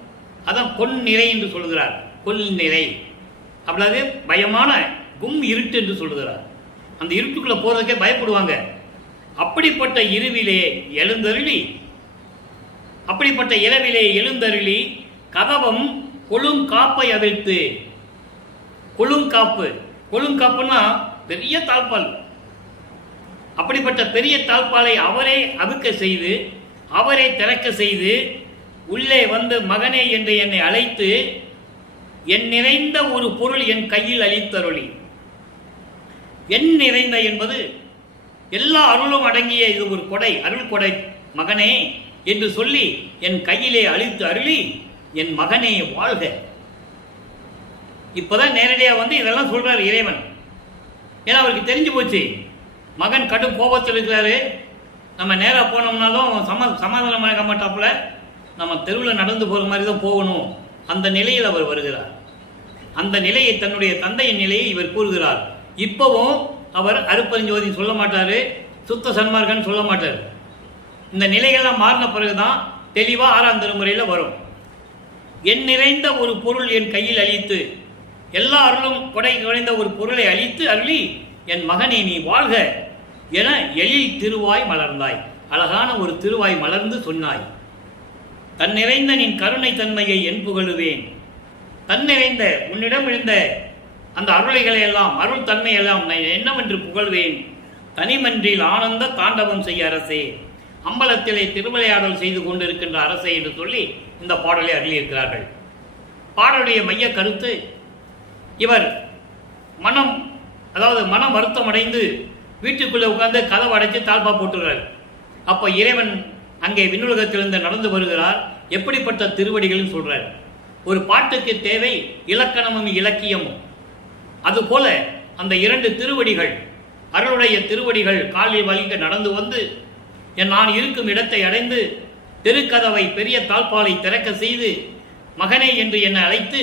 அதான் கொன் நிறை என்று சொல்கிறார். கொல் நிறை அவ்வளவு பயமான கும் இருட்டு என்று சொல்கிறார். அந்த இருட்டுக்குள்ள போறதுக்கே பயப்படுவாங்க. அப்படிப்பட்ட இரவிலே எழுந்தருளி கதவம் கொழுங்காப்பை அவிழ்த்து. கொழுங்காப்புன்னா பெரிய தாழ்பால். அப்படிப்பட்ட பெரிய தாழ்பாலை அவரே அவுக்க செய்து, அவரே திறக்க செய்து, உள்ளே வந்து மகனே என்று என்னை அழைத்து என் நிறைந்த ஒரு பொருள் என் கையில் அளித்தருளி. என் நிறைந்த என்பது எல்லா அருளும் அடங்கிய இது ஒரு கொடை, அருள் கொடை மகனே என்று சொல்லி என் கையிலே அளித்து அருளி என் மகனே வாழ்க. இப்பதான் நேரடியா வந்து இதெல்லாம் சொல்றாரு இறைவன். ஏன்னா அவருக்கு தெரிஞ்சு போச்சு மகன் கடும் கோபத்தில் இருக்கிறாரு. நம்ம நேராக போனோம்னாலும் சமாதானம் ஆக மாட்டாப்புல, நம்ம தெருவில் நடந்து போகிற மாதிரி தான் போகணும். அந்த நிலையில் அவர் வருகிறார். அந்த நிலையை, தன்னுடைய தந்தையின் நிலையை இவர் கூறுகிறார். இப்பவும் அவர் அருப்பெருஞ்சோதி சொல்ல மாட்டாரு, சுத்த சன்மார்க்கன் சொல்ல மாட்டார். இந்த நிலைகள்லாம் மாறின பிறகுதான் தெளிவா 6ஆம் திருமுறையில் வரும். என் நிறைந்த ஒரு பொருள் என் கையில் அளித்து, எல்லா அருளும் கொடை குறைந்த ஒரு பொருளை அளித்து அருளி என் மகனே நீ வாழ்க என எழில் திருவாய் மலர்ந்தாய். அழகான ஒரு திருவாய் மலர்ந்து சொன்னாய். தன் நிறைந்த நின் கருணை தன்மையை என் புகழுவேன். தன் நிறைந்த உன்னிடம் இருந்த அந்த அருளைகளை எல்லாம், அருள் தன்மை எல்லாம் நான் என்னவென்று புகழ்வேன். தனிமன்றில் ஆனந்த தாண்டவம் செய்ய அரசே, அம்பலத்திலே திருவிளையாடல் செய்து கொண்டிருக்கின்ற அரசே என்று சொல்லி இந்த பாடலை அருளியிருக்கிறார்கள். பாடலுடைய மைய கருத்து, இவர் மனம் வருத்தம் அடைந்து வீட்டுக்குள்ளே உட்கார்ந்து கதவை அடைச்சு தாழ்பா போட்டுறார். அப்போ இறைவன் அங்கே விண்ணுலகத்திலிருந்து நடந்து வருகிறார். எப்படிப்பட்ட திருவடிகள் சொல்றார். ஒரு பாட்டுக்கு தேவை இலக்கணமும் இலக்கியமும். அதுபோல அந்த 2 திருவடிகள், அருளுடைய திருவடிகள் காலில் வலிக்க நடந்து வந்து நான் இருக்கும் இடத்தை அடைந்து தெருக்கதவை பெரிய தாழ்பாலை திறக்க செய்து மகனே என்று என்னை அழைத்து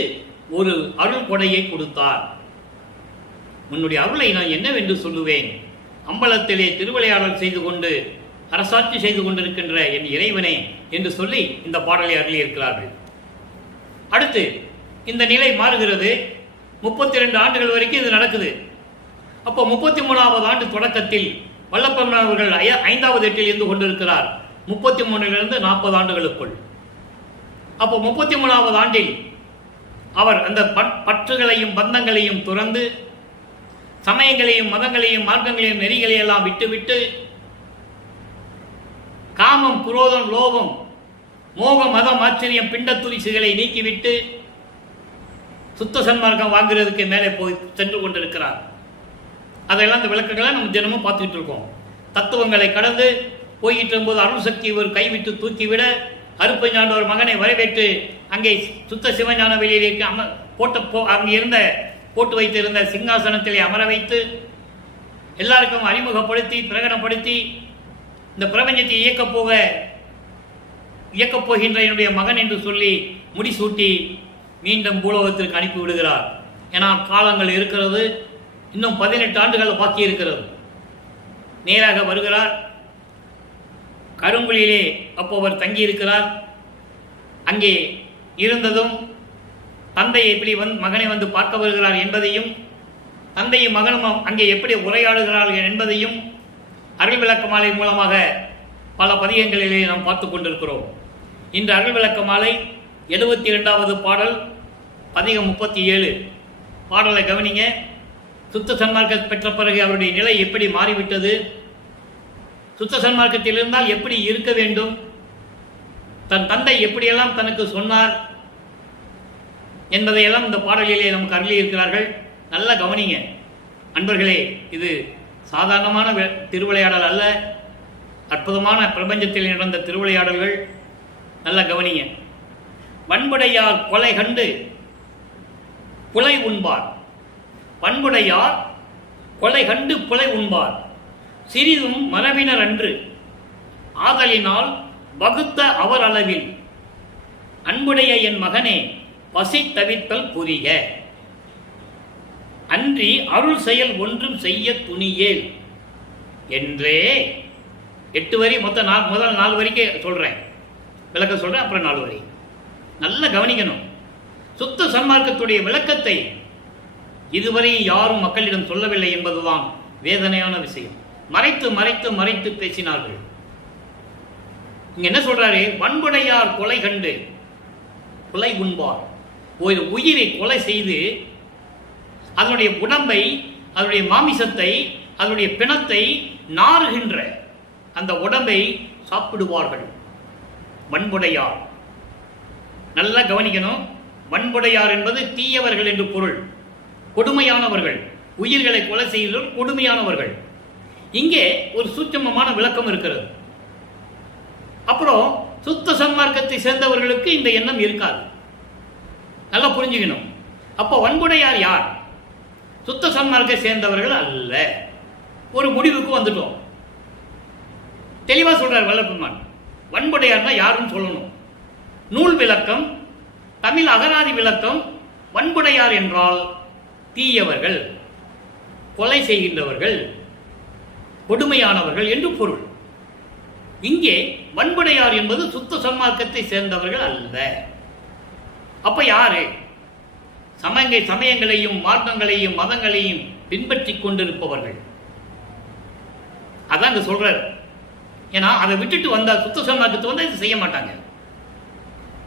ஒரு அருள் கொடையை கொடுத்தார். உன்னுடைய அருளை நான் என்னவென்று சொல்லுவேன். அம்பலத்திலே திருவிளையாடல் செய்து கொண்டு அரசாட்சி செய்து கொண்டிருக்கின்ற என் இறைவனே என்று சொல்லி இந்த பாடலை அருளியிருக்கிறார்கள். அடுத்து இந்த நிலை மாறுகிறது. 32 ஆண்டுகள் வரைக்கும் இது நடக்குது. அப்போ 33வது ஆண்டு தொடக்கத்தில் வல்லப்பெருமான் அவர்கள் 5வது எட்டில் இருந்து கொண்டிருக்கிறார். 33லிருந்து 40 ஆண்டுகளுக்குள். அப்போ 33வது ஆண்டில் அவர் அந்த பற்றுகளையும் பந்தங்களையும் துறந்து சமயங்களையும் மதங்களையும் மார்க்கங்களையும் நெறிகளையும் எல்லாம் விட்டுவிட்டு காமம், குரோதம், லோபம், மோகம், மதம், ஆச்சரியம், பிண்ட துரிசுகளை நீக்கிவிட்டு சுத்த சன்மார்க்கம் வாங்குறதுக்கு மேலே போய் சென்று கொண்டிருக்கிறார். அதெல்லாம் இந்த விளக்கங்களை நம்ம தினமும் பார்த்துக்கிட்டு இருக்கோம். தத்துவங்களை கடந்து போய்கிட்டு இருக்கும்போது அருள் சக்தி ஒரு கைவிட்டு தூக்கிவிட அருப்பஞ்சாண்டவர் மகனை வரவேற்று அங்கே சுத்த சிவஞான வெளியிலே அங்கே இருந்த போட்டு வைத்திருந்த சிங்காசனத்திலே அமர வைத்து எல்லாருக்கும் அறிமுகப்படுத்தி பிரகடனப்படுத்தி இந்த பிரபஞ்சத்தை இயக்கப் போகின்ற என்னுடைய மகன் என்று சொல்லி முடிசூட்டி மீண்டும் பூலோகத்திற்கு அனுப்பி விடுகிறார். ஏன்னா காலங்கள் இருக்கிறது, இன்னும் 18 ஆண்டுகள் பாக்கி இருக்கிறது. நேராக வருகிறார். கருங்குழியிலே அப்போ அவர் தங்கியிருக்கிறார். அங்கே இருந்ததும் தந்தை எப்படி மகனை வந்து பார்க்க வருகிறார் என்பதையும் தந்தையும் மகனும் அங்கே எப்படி உரையாடுகிறார்கள் என்பதையும் அருள் விளக்க மாலை மூலமாக பல பதிகங்களிலே நாம் பார்த்து கொண்டிருக்கிறோம். இன்று அருள் விளக்க மாலை 72வது பாடல், பதிகம் 37. பாடலை கவனிங்க. சுத்த சன்மார்க்கம் பெற்ற பிறகு அவருடைய நிலை எப்படி மாறிவிட்டது, சுத்த சன்மார்க்கத்தில் இருந்தால் எப்படி இருக்க வேண்டும், தன் தந்தை எப்படியெல்லாம் தனக்கு சொன்னார் என்பதையெல்லாம் இந்த பாடலிலே நமக்கு அருளி இருக்கிறார்கள். நல்லா கவனிங்க அன்பர்களே. இது சாதாரணமான திருவிளையாடல் அல்ல, அற்புதமான பிரபஞ்சத்தில் நடந்த திருவிளையாடல்கள். நல்லா கவனிங்க. வன்புடையார் கொலை கண்டு புலை உண்பார். பண்புடையார் கொலை கண்டு புலை உண்பார். சிறிதும் மரபினர் அன்று ஆதலினால் வகுத்த அவர் அளவில் அன்புடைய என் மகனே பசி தவித்தல் புரிய அன்றி அருள் செயல் ஒன்றும் செய்ய துணியேல் என்றே 8 வரி மொத்தம் முதல் 4 வரிக்கு சொல்றேன், விளக்க சொல்றேன், அப்புறம் 4 வரி. நல்லா கவனிக்கணும். சுத்த சன்மார்க்கத்துடைய விளக்கத்தை இதுவரை யாரும் மக்களிடம் சொல்லவில்லை என்பதுதான் வேதனையான விஷயம். மறைத்து மறைத்து மறைத்து பேசினார்கள். இங்க என்ன சொல்றாரு? வன்புடையார் கொலை கண்டு கொலை உண்பார். ஒரு உயிரை கொலை செய்து அதனுடைய உடம்பை, அதனுடைய மாமிசத்தை, அதனுடைய பிணத்தை நாறுகின்ற அந்த உடம்பை சாப்பிடுவார்கள். வன்புடையார். நல்லா கவனிக்கணும். வன்புடையார் என்பது தீயவர்கள் என்று பொருள். கொடுமையானவர்கள், உயிர்களை கொலை செய்தவர்கள் கொடுமையானவர்கள். இங்கே ஒரு சூட்சமமான விளக்கம் இருக்கிறது. அப்புறம் சுத்த சன்மார்க்கத்தை சேர்ந்தவர்களுக்கு இந்த எண்ணம் இருக்காது. நல்லா புரிஞ்சுக்கணும். அப்போ வன்புடையார் யார்? சுத்த சன்மார்க்கத்தை சேர்ந்தவர்கள் அல்ல. ஒரு முடிவுக்கு வந்துட்டோம். தெளிவா சொல்றார் வல்லபெருமான். வன்புடையார்னா யாருன்னு சொல்லணும். நூல் விளக்கம், தமிழ் அகராதி விளக்கம், வன்புடையார் என்றால் தீயவர்கள், கொலை செய்கின்றவர்கள், கொடுமையானவர்கள் என்று பொருள். இங்கே வன்புடையார் என்பது சுத்த சன்மார்க்கத்தை சேர்ந்தவர்கள் அல்ல. அப்ப யாரு? சமயங்களையும் மார்க்கங்களையும் மதங்களையும் பின்பற்றி கொண்டிருப்பவர்கள். அதான் இங்க சொல்றாரு. ஏன்னா அதை விட்டுட்டு வந்தா, சுத்த சன்மார்க்கத்தை வந்தா இது செய்ய மாட்டாங்க.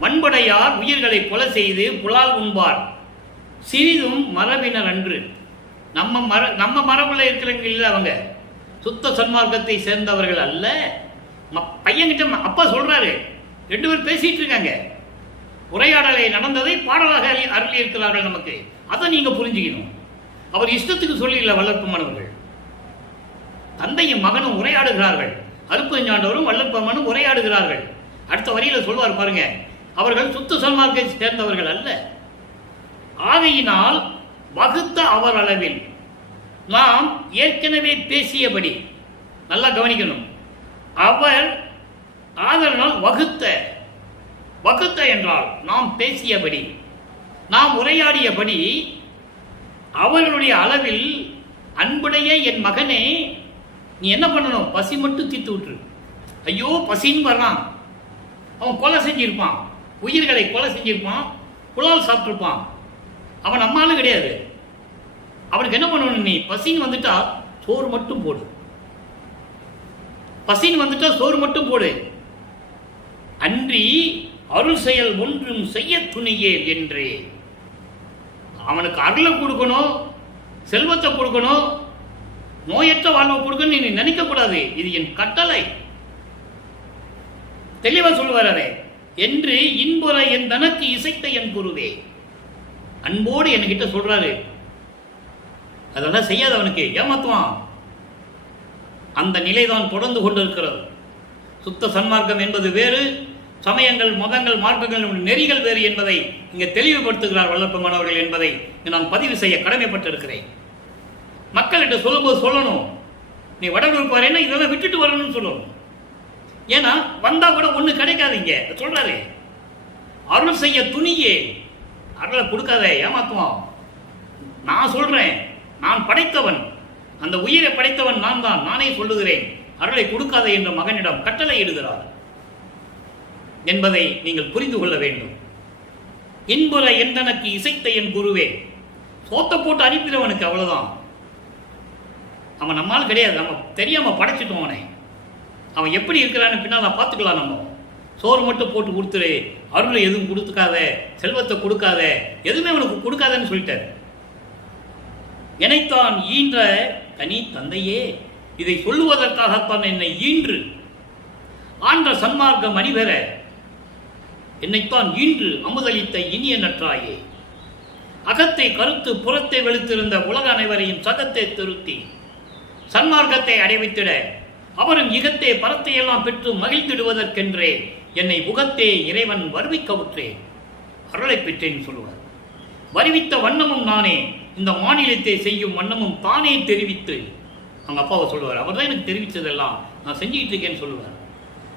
வன்புடையார் உயிர்களை கொலை செய்து புலால் உண்பார். சிறிதும் மரபினர் அன்று. நம்ம மரபுல இருக்கிறவங்க இல்லை, அவங்க சுத்த சன்மார்க்கத்தை சேர்ந்தவர்கள் அல்ல. பையன்கிட்ட அப்பா சொல்றாரு, 2 பேர் பேசிட்டு இருக்காங்க. உரையாடலை நடந்ததை பாடலாக அருளி இருக்கிறார்கள் நமக்கு. அதை நீங்க புரிஞ்சுக்கணும். அவர் இஷ்டத்துக்கு சொல்லல. வல்லற்பெருமானவர்கள் தந்தையும் மகனும் உரையாடுகிறார்கள். அருப்பஞ்சாண்டவரும் வல்லற்பெருமானும் உரையாடுகிறார்கள். அடுத்த வரியில சொல்வார் பாருங்க, அவர்கள் சுத்த சன்மார்க்கத்தை சேர்ந்தவர்கள் அல்ல. ஆகையினால் வகுத்த அவர் அளவில் நாம் ஏற்கனவே பேசியபடி, நல்லா கவனிக்கணும், அவர் ஆதரனால் வகுத்த என்றால் நாம் பேசியபடி, நாம் உரையாடியபடி அவர்களுடைய அளவில் அன்புடைய என் மகனே, நீ என்ன பண்ணணும்? பசி மட்டும் தீர்த்து விட்டுரு. ஐயோ பசின்னு வர்றான், அவன் கொலை செஞ்சிருப்பான், உயிர்களை கொலை செஞ்சிருப்பான், புலால் சாப்பிட்டுருப்பான், அவன் நம்மாலும் கிடையாது. அவனுக்கு என்ன பண்ணணும்? நீ பசின்னு வந்துட்டா சோறு மட்டும் போடு, பசின்னு வந்துட்டா சோறு மட்டும் போடு, அன்றி அருள் செயல் ஒன்றும் செய்ய துணியே என்று. அவனுக்கு அருளை கொடுக்கணும், செல்வத்தை கொடுக்கணும், நோயற்ற வாழ்வை கொடுக்கணும் நீ நினைக்க கூடாது. இது என் கட்டளை. தெளிவா சொல்லுவாரே, என்று இன்புற என் தனக்கு இசைத்த என் குருவே. அன்போடு என்கிட்ட சொல்றாரு. அதெல்லாம் செய்யாதவனுக்கு ஏமாத்துவான். அந்த நிலைதான் தொடர்ந்து கொண்டிருக்கிறது. சுத்த சன்மார்க்கம் என்பது வேறு, சமயங்கள், மதங்கள், மார்க்கங்கள், நெறிகள் வேறு என்பதை இங்கே தெளிவுபடுத்துகிறார் வல்லப்பமானவர்கள் என்பதை நான் பதிவு செய்ய கடமைப்பட்டிருக்கிறேன். மக்கள்கிட்ட சொல்லும்போது சொல்லணும், நீ வடலூருக்கு வரேன்னா இதெல்லாம் விட்டுட்டு வரணும்னு சொல்லணும். ஏன்னா வந்தா கூட ஒண்ணு கிடைக்காதீங்க சொல்றாரு. அருள் செய்ய துணியே, அருளை கொடுக்காத, ஏமாத்துவான். நான் சொல்றேன், நான் படைத்தவன், அந்த உயிரை படைத்தவன் நான் தான், நானே சொல்லுகிறேன், அருளை கொடுக்காத என்ற மகனிடம் கட்டளை இடுகிறார் என்பதை நீங்கள் புரிந்து கொள்ள வேண்டும். இன்புற எந்தனக்கு இசைத்த என் குருவே. சோத்தை போட்டு அனுப்பிடுவனுக்கு அவ்வளவுதான். அவன் நம்மால் கிடையாது, நம்ம தெரியாம படைச்சிட்டோம் அவனை. அவன் எப்படி இருக்கிறான்னு பின்னால் பார்த்துக்கலாம். நம்ம சோறு மட்டும் போட்டு கொடுத்துரு, அருள் எதுவும் கொடுத்துக்காத, செல்வத்தை கொடுக்காத, எதுவுமே அவனுக்கு கொடுக்காதன்னு சொல்லிட்டார். என்னைத்தான் ஈன்ற தனி தந்தையே, இதை சொல்லுவதற்காகத்தான் என்னை ஈன்று ஆண்ட சன்மார்க்கம் அணிவர என்னைத்தான் ஈன்று அமுதளித்த இனிய நற்றாயே. அகத்தை கருத்து புறத்தை வெளுத்திருந்த உலக அனைவரையும் சகத்தை திருத்தி சன்மார்க்கத்தை அடைவித்திட அவரும் இகத்தே பரத்தையெல்லாம் பெற்று மகிழ்ந்திடுவதற்கென்றே என்னை உகத்தே இறைவன் வருவிக்கவுற்றே அருளை பெற்றேன் சொல்லுவார். வருவித்த வண்ணமும் நானே, இந்த மாநிலத்தை செய்யும் வண்ணமும் தானே தெரிவித்து அவங்க அப்பாவை சொல்லுவார். அவர் தான் எனக்கு தெரிவித்ததெல்லாம் நான் செஞ்சுக்கிட்டு இருக்கேன்னு சொல்லுவார்.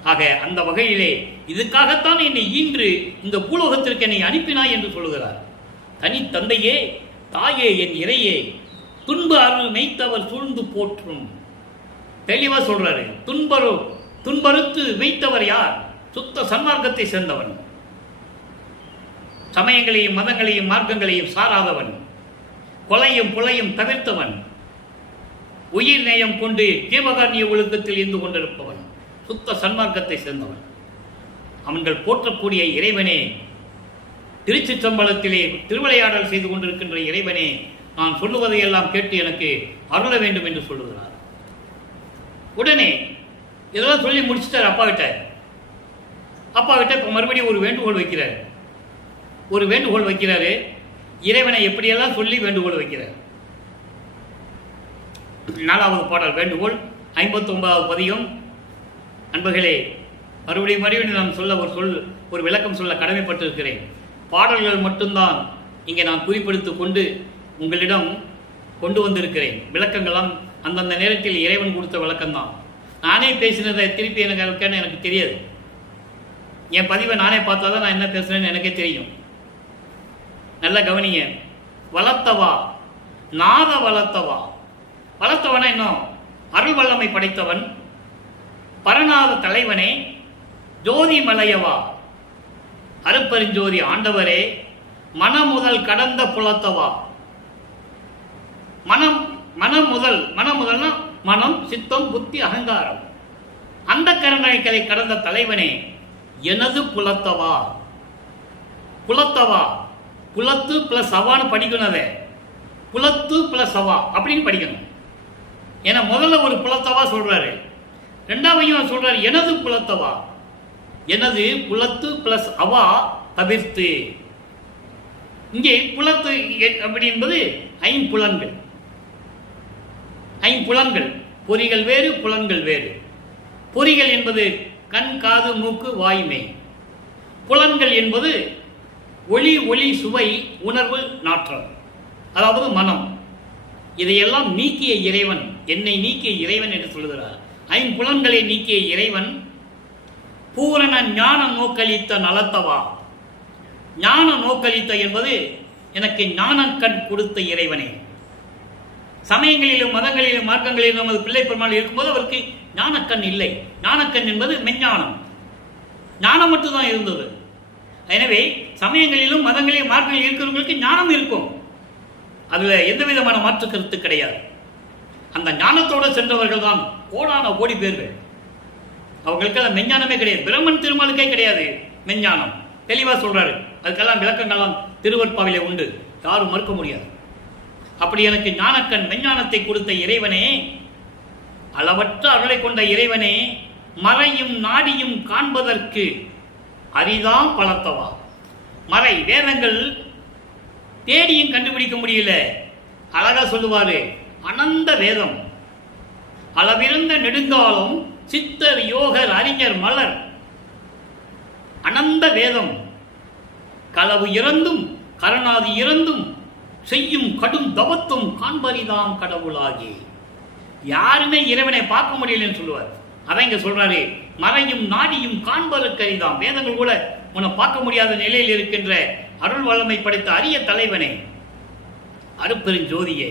ஆக அந்த வகையிலே இதுக்காகத்தான் என்னை ஈன்று இந்த பூலோகத்திற்கு என்னை அனுப்பினாய் என்று சொல்லுகிறார். தனி தந்தையே, தாயே, என் இறையே, துன்ப அருள் மெய்த்தவர் சூழ்ந்து போற்றும். தெளிவா சொல்றாரு. துன்பறுத்து வைத்தவர் யார்? சுத்த சன்மார்க்கத்தை சேர்ந்தவன், சமயங்களையும் மதங்களையும் மார்க்கங்களையும் சாராதவன், கொலையும் புலையும் தவிர்த்தவன், உயிர் நேயம் கொண்டு ஜீவகாரணிய ஒழுக்கத்தில் இருந்து கொண்டிருப்பவன், சுத்த சன்மார்க்கத்தை சேர்ந்தவன். அவன்கள் போற்றக்கூடிய இறைவனே, திருச்சிற்றம்பலத்திலே திருவிளையாடல் செய்து கொண்டிருக்கின்ற இறைவனே, நான் சொல்லுவதையெல்லாம் கேட்டு எனக்கு அருள வேண்டும் என்று சொல்லுகிறார். உடனே இதெல்லாம் சொல்லி முடிச்சுட்டார் அப்பா கிட்ட. இப்ப மறுபடியும் ஒரு வேண்டுகோள் வைக்கிறாரு. இறைவனை எப்படியெல்லாம் சொல்லி வேண்டுகோள் வைக்கிறார். 4வது பாடல் வேண்டுகோள், 59வது பதிகம். அன்பர்களே, மறுபடியும் நான் சொல்ல ஒரு விளக்கம் சொல்ல கடமைப்பட்டிருக்கிறேன். பாடல்கள் மட்டும்தான் இங்கே நான் குறிப்பிடுத்திக் கொண்டு உங்களிடம் கொண்டு வந்திருக்கிறேன். விளக்கங்கள்லாம் அந்தந்த நேரத்தில் இறைவன் கொடுத்த விளக்கம்தான். நானே பேசினதை திருப்பி எனக்கு தெரியாது. என் பதிவை நானே பார்த்தா தான் நான் என்ன பேசுறேன்னு எனக்கே தெரியும். நல்ல கவனிங்க. வளர்த்தவா, நாத வளர்த்தவா. வளர்த்தவனா இன்னும் அருள் வல்லமை படைத்தவன், பரநாத தலைவனே, ஜோதி மலையவா, அருப்பெருஞ்சோதி ஆண்டவரே, மனமுதல் கடந்த புலத்தவா. மனமுதல்னா மனம், சித்தம், புத்தி, அகங்காரம், அந்த கருணைகளை கடந்த தலைவனே, எனது புலத்தவா. புலத்து பிளஸ் அவான்னு படிக்கணும். புலத்து பிளஸ் அவா அப்படின்னு படிக்கணும். ஏன்னா முதல்ல ஒரு புலத்தவா சொல்றாரு, ரெண்டாவையும் சொல்றாரு எனது புலத்தவா. எனது புலத்து பிளஸ் அவா தவிர்த்து. இங்கே புலத்து அப்படி என்பது ஐம்புலன்கள். பொறிகள் வேறு, புலன்கள் வேறு. பொறிகள் என்பது கண், காது, மூக்கு, வாய்மை. புலன்கள் என்பது ஒளி, சுவை, உணர்வு, நாற்றம், அதாவது மனம். இதையெல்லாம் நீக்கிய இறைவன், என்னை நீக்கிய இறைவன் என்று சொல்லுகிறார். ஐம்புலன்களை நீக்கிய இறைவன் பூரண ஞான நோக்களித்த நலத்தவா. ஞான நோக்களித்த என்பது எனக்கு ஞான கண் கொடுத்த இறைவனே. சமயங்களிலும் மதங்களிலும் மார்க்கங்களிலும் நமது பிள்ளை பெருமாள் இருக்கும்போது அவருக்கு ஞானக்கண் இல்லை. ஞானக்கண் என்பது மெஞ்ஞானம், ஞானம் மட்டும்தான் இருந்தது. எனவே சமயங்களிலும் மதங்களிலும் மார்க்கங்களில் இருக்கிறவங்களுக்கு ஞானம் இருக்கும், அதுல எந்த விதமான மாற்று கருத்து கிடையாது. அந்த ஞானத்தோடு சென்றவர்கள் தான் கோடான கோடி பேர்கள். அவங்களுக்கெல்லாம் மெஞ்ஞானமே கிடையாது. பிரம்மன் திருமாலுக்கே கிடையாது மெஞ்ஞானம். தெளிவா சொல்றாரு. அதுக்கெல்லாம் விளக்கங்கள்லாம் திருவற்பாவிலே உண்டு, யாரும் மறுக்க முடியாது. அப்படி எனக்கு ஞானக்கண் மெஞ்ஞானத்தை கொடுத்த இறைவனே, அளவற்ற அருளை கொண்ட இறைவனே, மறையும் நாடியும் காண்பதற்கு அரிதாம் பலத்தவா. மறை வேதங்கள் தேடியும் கண்டுபிடிக்க முடியல. அழகா சொல்லுவாரு, அனந்த வேதம், அளவிருந்த நெடுங்காலம், சித்தர் யோகர் அறிஞர் மலர், அனந்த வேதம், களவு இறந்தும் கரணாதி இறந்தும் செய்யும் கடும் தவத்தும் காண்பரிதாம் கடவுளாகி. யாருமே இறைவனை பார்க்க முடியலன்னு சொல்லுவார். அதான் இங்க சொல்றாரு, மறையும் நாடியும் காண்பதற்கு அரிதாம். வேதங்கள் கூட உன்னை பார்க்க முடியாத நிலையில் இருக்கின்ற அருள் வல்லமை படைத்த அரிய தலைவனே, அருட்பெருஞ்சோதியே.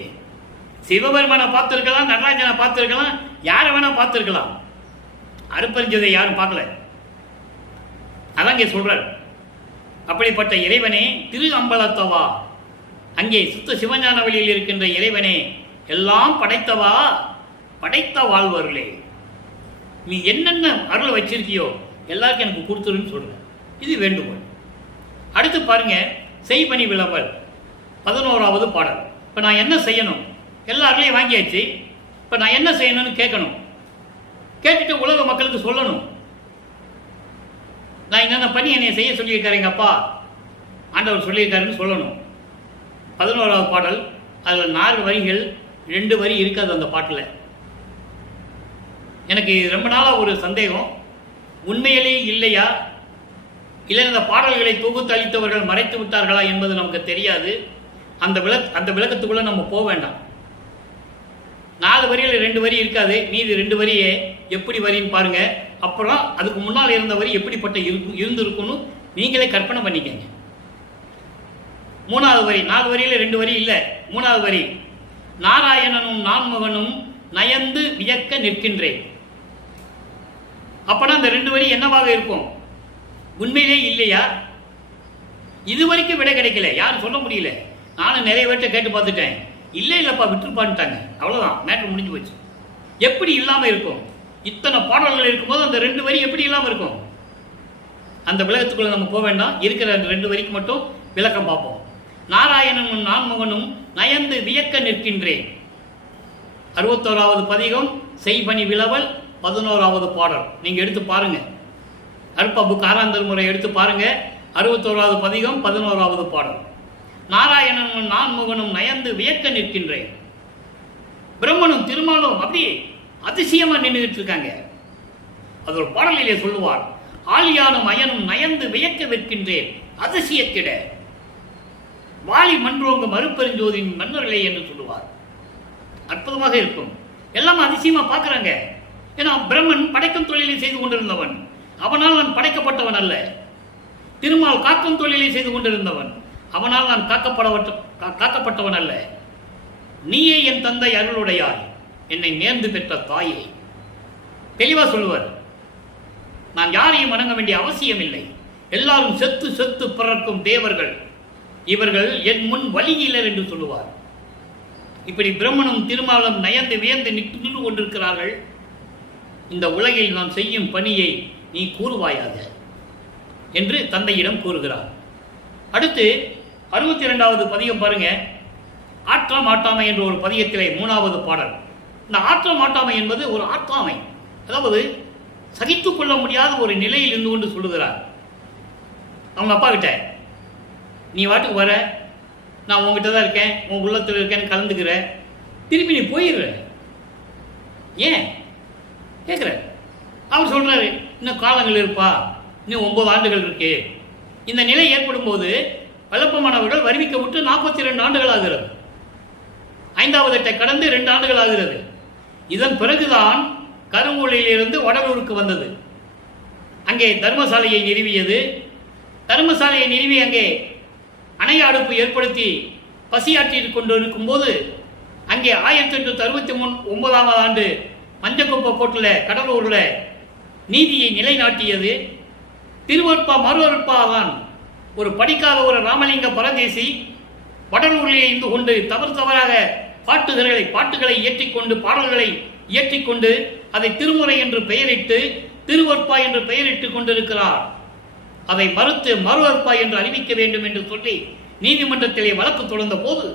சிவபெருமானை பார்த்திருக்கலாம், நடராஜனை பார்த்திருக்கலாம், யாரை வேணா பார்த்திருக்கலாம், அருட்பெருஞ்சோதியை யாரும் பார்க்கல. அதான் இங்கே சொல்றார். அப்படிப்பட்ட இறைவனே, திரு அம்பலத்தவா, அங்கே சுத்த சிவஞான வழியில் இருக்கின்ற இறைவனே, எல்லாம் படைத்தவா, படைத்த வாழ்வருளே, நீ என்னென்ன அருளை வச்சிருக்கியோ எல்லாருக்கும் எனக்கு கொடுத்துருன்னு சொல்ற. இது வேண்டுகோள். அடுத்து பாருங்க, செய்பணி விளம்பல் 11வது பாடல். இப்போ நான் என்ன செய்யணும்? எல்லாருலையும் வாங்கியாச்சு. இப்போ நான் என்ன செய்யணும்னு கேட்கணும். கேட்டுட்டு உலக மக்களுக்கு சொல்லணும். நான் என்னென்ன பண்ணி என்னை செய்ய சொல்லியிருக்காருங்க அப்பா, ஆண்டவர் சொல்லியிருக்காருன்னு சொல்லணும். 11வது பாடல். அதில் 4 வரிகள், 2 வரி இருக்காது அந்த பாட்டில். எனக்கு ரொம்ப நாளாக ஒரு சந்தேகம், உண்மையிலே இல்லையா, இல்லை இந்த பாடல்களை தொகுத்து அளித்தவர்கள் மறைத்து விட்டார்களா என்பது நமக்கு தெரியாது. அந்த விளக்கத்துக்குள்ள நம்ம போக வேண்டாம். 4 வரியில் 2 வரி இருக்காது, மீது 2 வரியே எப்படி வரின்னு பாருங்க. அப்புறம் அதுக்கு முன்னால் இருந்த வரி எப்படிப்பட்ட இருந்திருக்குன்னு நீங்களே கற்பனை பண்ணிக்கங்க. 3வது வரி, 4 வரியில் 2 வரி இல்லை, 3வது வரி, நாராயணனும் நான்முகனும் நயந்து வியக்க நிற்கின்றேன். அப்பனா அந்த 2 வரி என்னவாக இருக்கும்? உண்மையிலே இல்லையா? இதுவரைக்கும் விடை கிடைக்கல, யாரும் சொல்ல முடியல. நானும் நிறைய பேர்ட்ட கேட்டு பார்த்துட்டேன், இல்லை இல்லப்பா விட்டுருப்பான்ட்டாங்க. அவ்வளவுதான், மேட்ரு முடிஞ்சு போச்சு. எப்படி இல்லாம இருக்கும்? இத்தனை பாடல்கள் இருக்கும்போது அந்த 2 வரி எப்படி இல்லாம இருக்கும்? அந்த விளக்கத்துக்குள்ள நம்ம போக வேண்டாம். இருக்கிற அந்த 2 வரிக்கு மட்டும் விளக்கம் பார்ப்போம். நாராயணனும் நான்முகனும் நயந்து வியக்க நிற்கின்றேன். 61வது பதிகம், செய்பணி விளவல் 11வது பாடல். நீங்க எடுத்து பாருங்க, அருட்பா புக் 6ஆம் திருமுறை எடுத்து பாருங்க. 61வது பதிகம் 11வது பாடல். நாராயணனும் நான்முகனும் நயந்து வியக்க நிற்கின்றேன். பிரம்மனும் திருமாலும் அப்படியே அதிசயமா நின்றுகிட்டு இருக்காங்க. அது ஒரு பாடலிலே சொல்லுவார், ஆலியானும் அயனும் நயந்து வியக்க விற்கின்றேன் அதிசயத்திட வாலி மன்றோங்கும் அருட்பெருஞ்சோதியின் மன்னர்களே என்று சொல்லுவார். அற்புதமாக இருக்கும். எல்லாம் அதிசயமா பார்க்கிறாங்க. ஏன்னா பிரம்மன் படைக்கும் தொழிலை செய்து கொண்டிருந்தவன், அவனால் நான் படைக்கப்பட்டவன் அல்ல. திருமால் காக்கும் தொழிலை செய்து கொண்டிருந்தவன், அவனால் நான் காக்கப்பட்டவன் அல்ல. நீயே என் தந்தை அருளுடையாய், என்னை நேர்ந்து பெற்ற தாயே. தெளிவா சொல்லுவார். நான் யாரையும் வணங்க வேண்டிய அவசியம் இல்லை. எல்லாரும் செத்து செத்து பிறக்கும் தேவர்கள், இவர்கள் என் முன் வழியிலர் என்று சொல்லுவார். இப்படி பிரம்மனும் திருமாலும் நயந்து வியந்து நின்று கொண்டிருக்கிறார்கள். இந்த உலகில் நாம் செய்யும் பணியை நீ கூறுவாயாக என்று தந்தையிடம் கூறுகிறார். அடுத்து 62வது பதிகம் பாருங்க, ஆற்ற மாட்டாமை என்ற ஒரு பதிகத்திலே 3வது பாடல். இந்த ஆற்ற மாட்டாமை என்பது ஒரு ஆற்றாமை, அதாவது சகித்துக் கொள்ள முடியாத ஒரு நிலையில் இருந்து கொண்டு சொல்லுகிறார். அவங்க அப்பா கிட்ட, நீ வாட்டுக்கு வர, நான் உங்ககிட்ட தான் இருக்கேன், உன் உள்ளத்தில் இருக்கேன்னு கலந்துக்கிற, திருப்பி நீ போயிடுற, ஏன் கேட்குற? அவர் சொல்றாரு, இன்னும் காலங்கள் இருப்பா, இன்னும் 9 ஆண்டுகள் இருக்கு. இந்த நிலை ஏற்படும் போது வல்லப்பமானவர்கள் வருவிக்க விட்டு 42 ஆண்டுகள் ஆகிறது. 5வது எட்டை கடந்து 2 ஆண்டுகள் ஆகிறது. இதன் பிறகுதான் கருங்கோளிலிருந்து வடலூருக்கு வந்தது. அங்கே தர்மசாலையை நிறுவியது. தர்மசாலையை நிறுவி அங்கே அணைய அடுப்பு ஏற்படுத்தி பசியாற்றி கொண்டு இருக்கும் போது அங்கே 1869ஆம் ஆண்டு மஞ்சக்குப்பை கோட்டில் கடலூரில் நீதியை நிலைநாட்டியது திருவற்பா மறுவற்பா தான். ஒரு படிக்காத ஒரு ராமலிங்க பரதேசி வடலூரிலே இருந்து கொண்டு தவறாக பாட்டுகளை இயற்றிக்கொண்டு பாடல்களை இயற்றிக்கொண்டு அதை திருமுறை என்று பெயரிட்டு திருவற்பா என்று பெயரிட்டுக் கொண்டிருக்கிறார். அதை மறுத்து மறுவற்பா என்று அறிவிக்க வேண்டும் என்று சொல்லி நீதிமன்றத்திலே வழக்கு தொடர்ந்த போது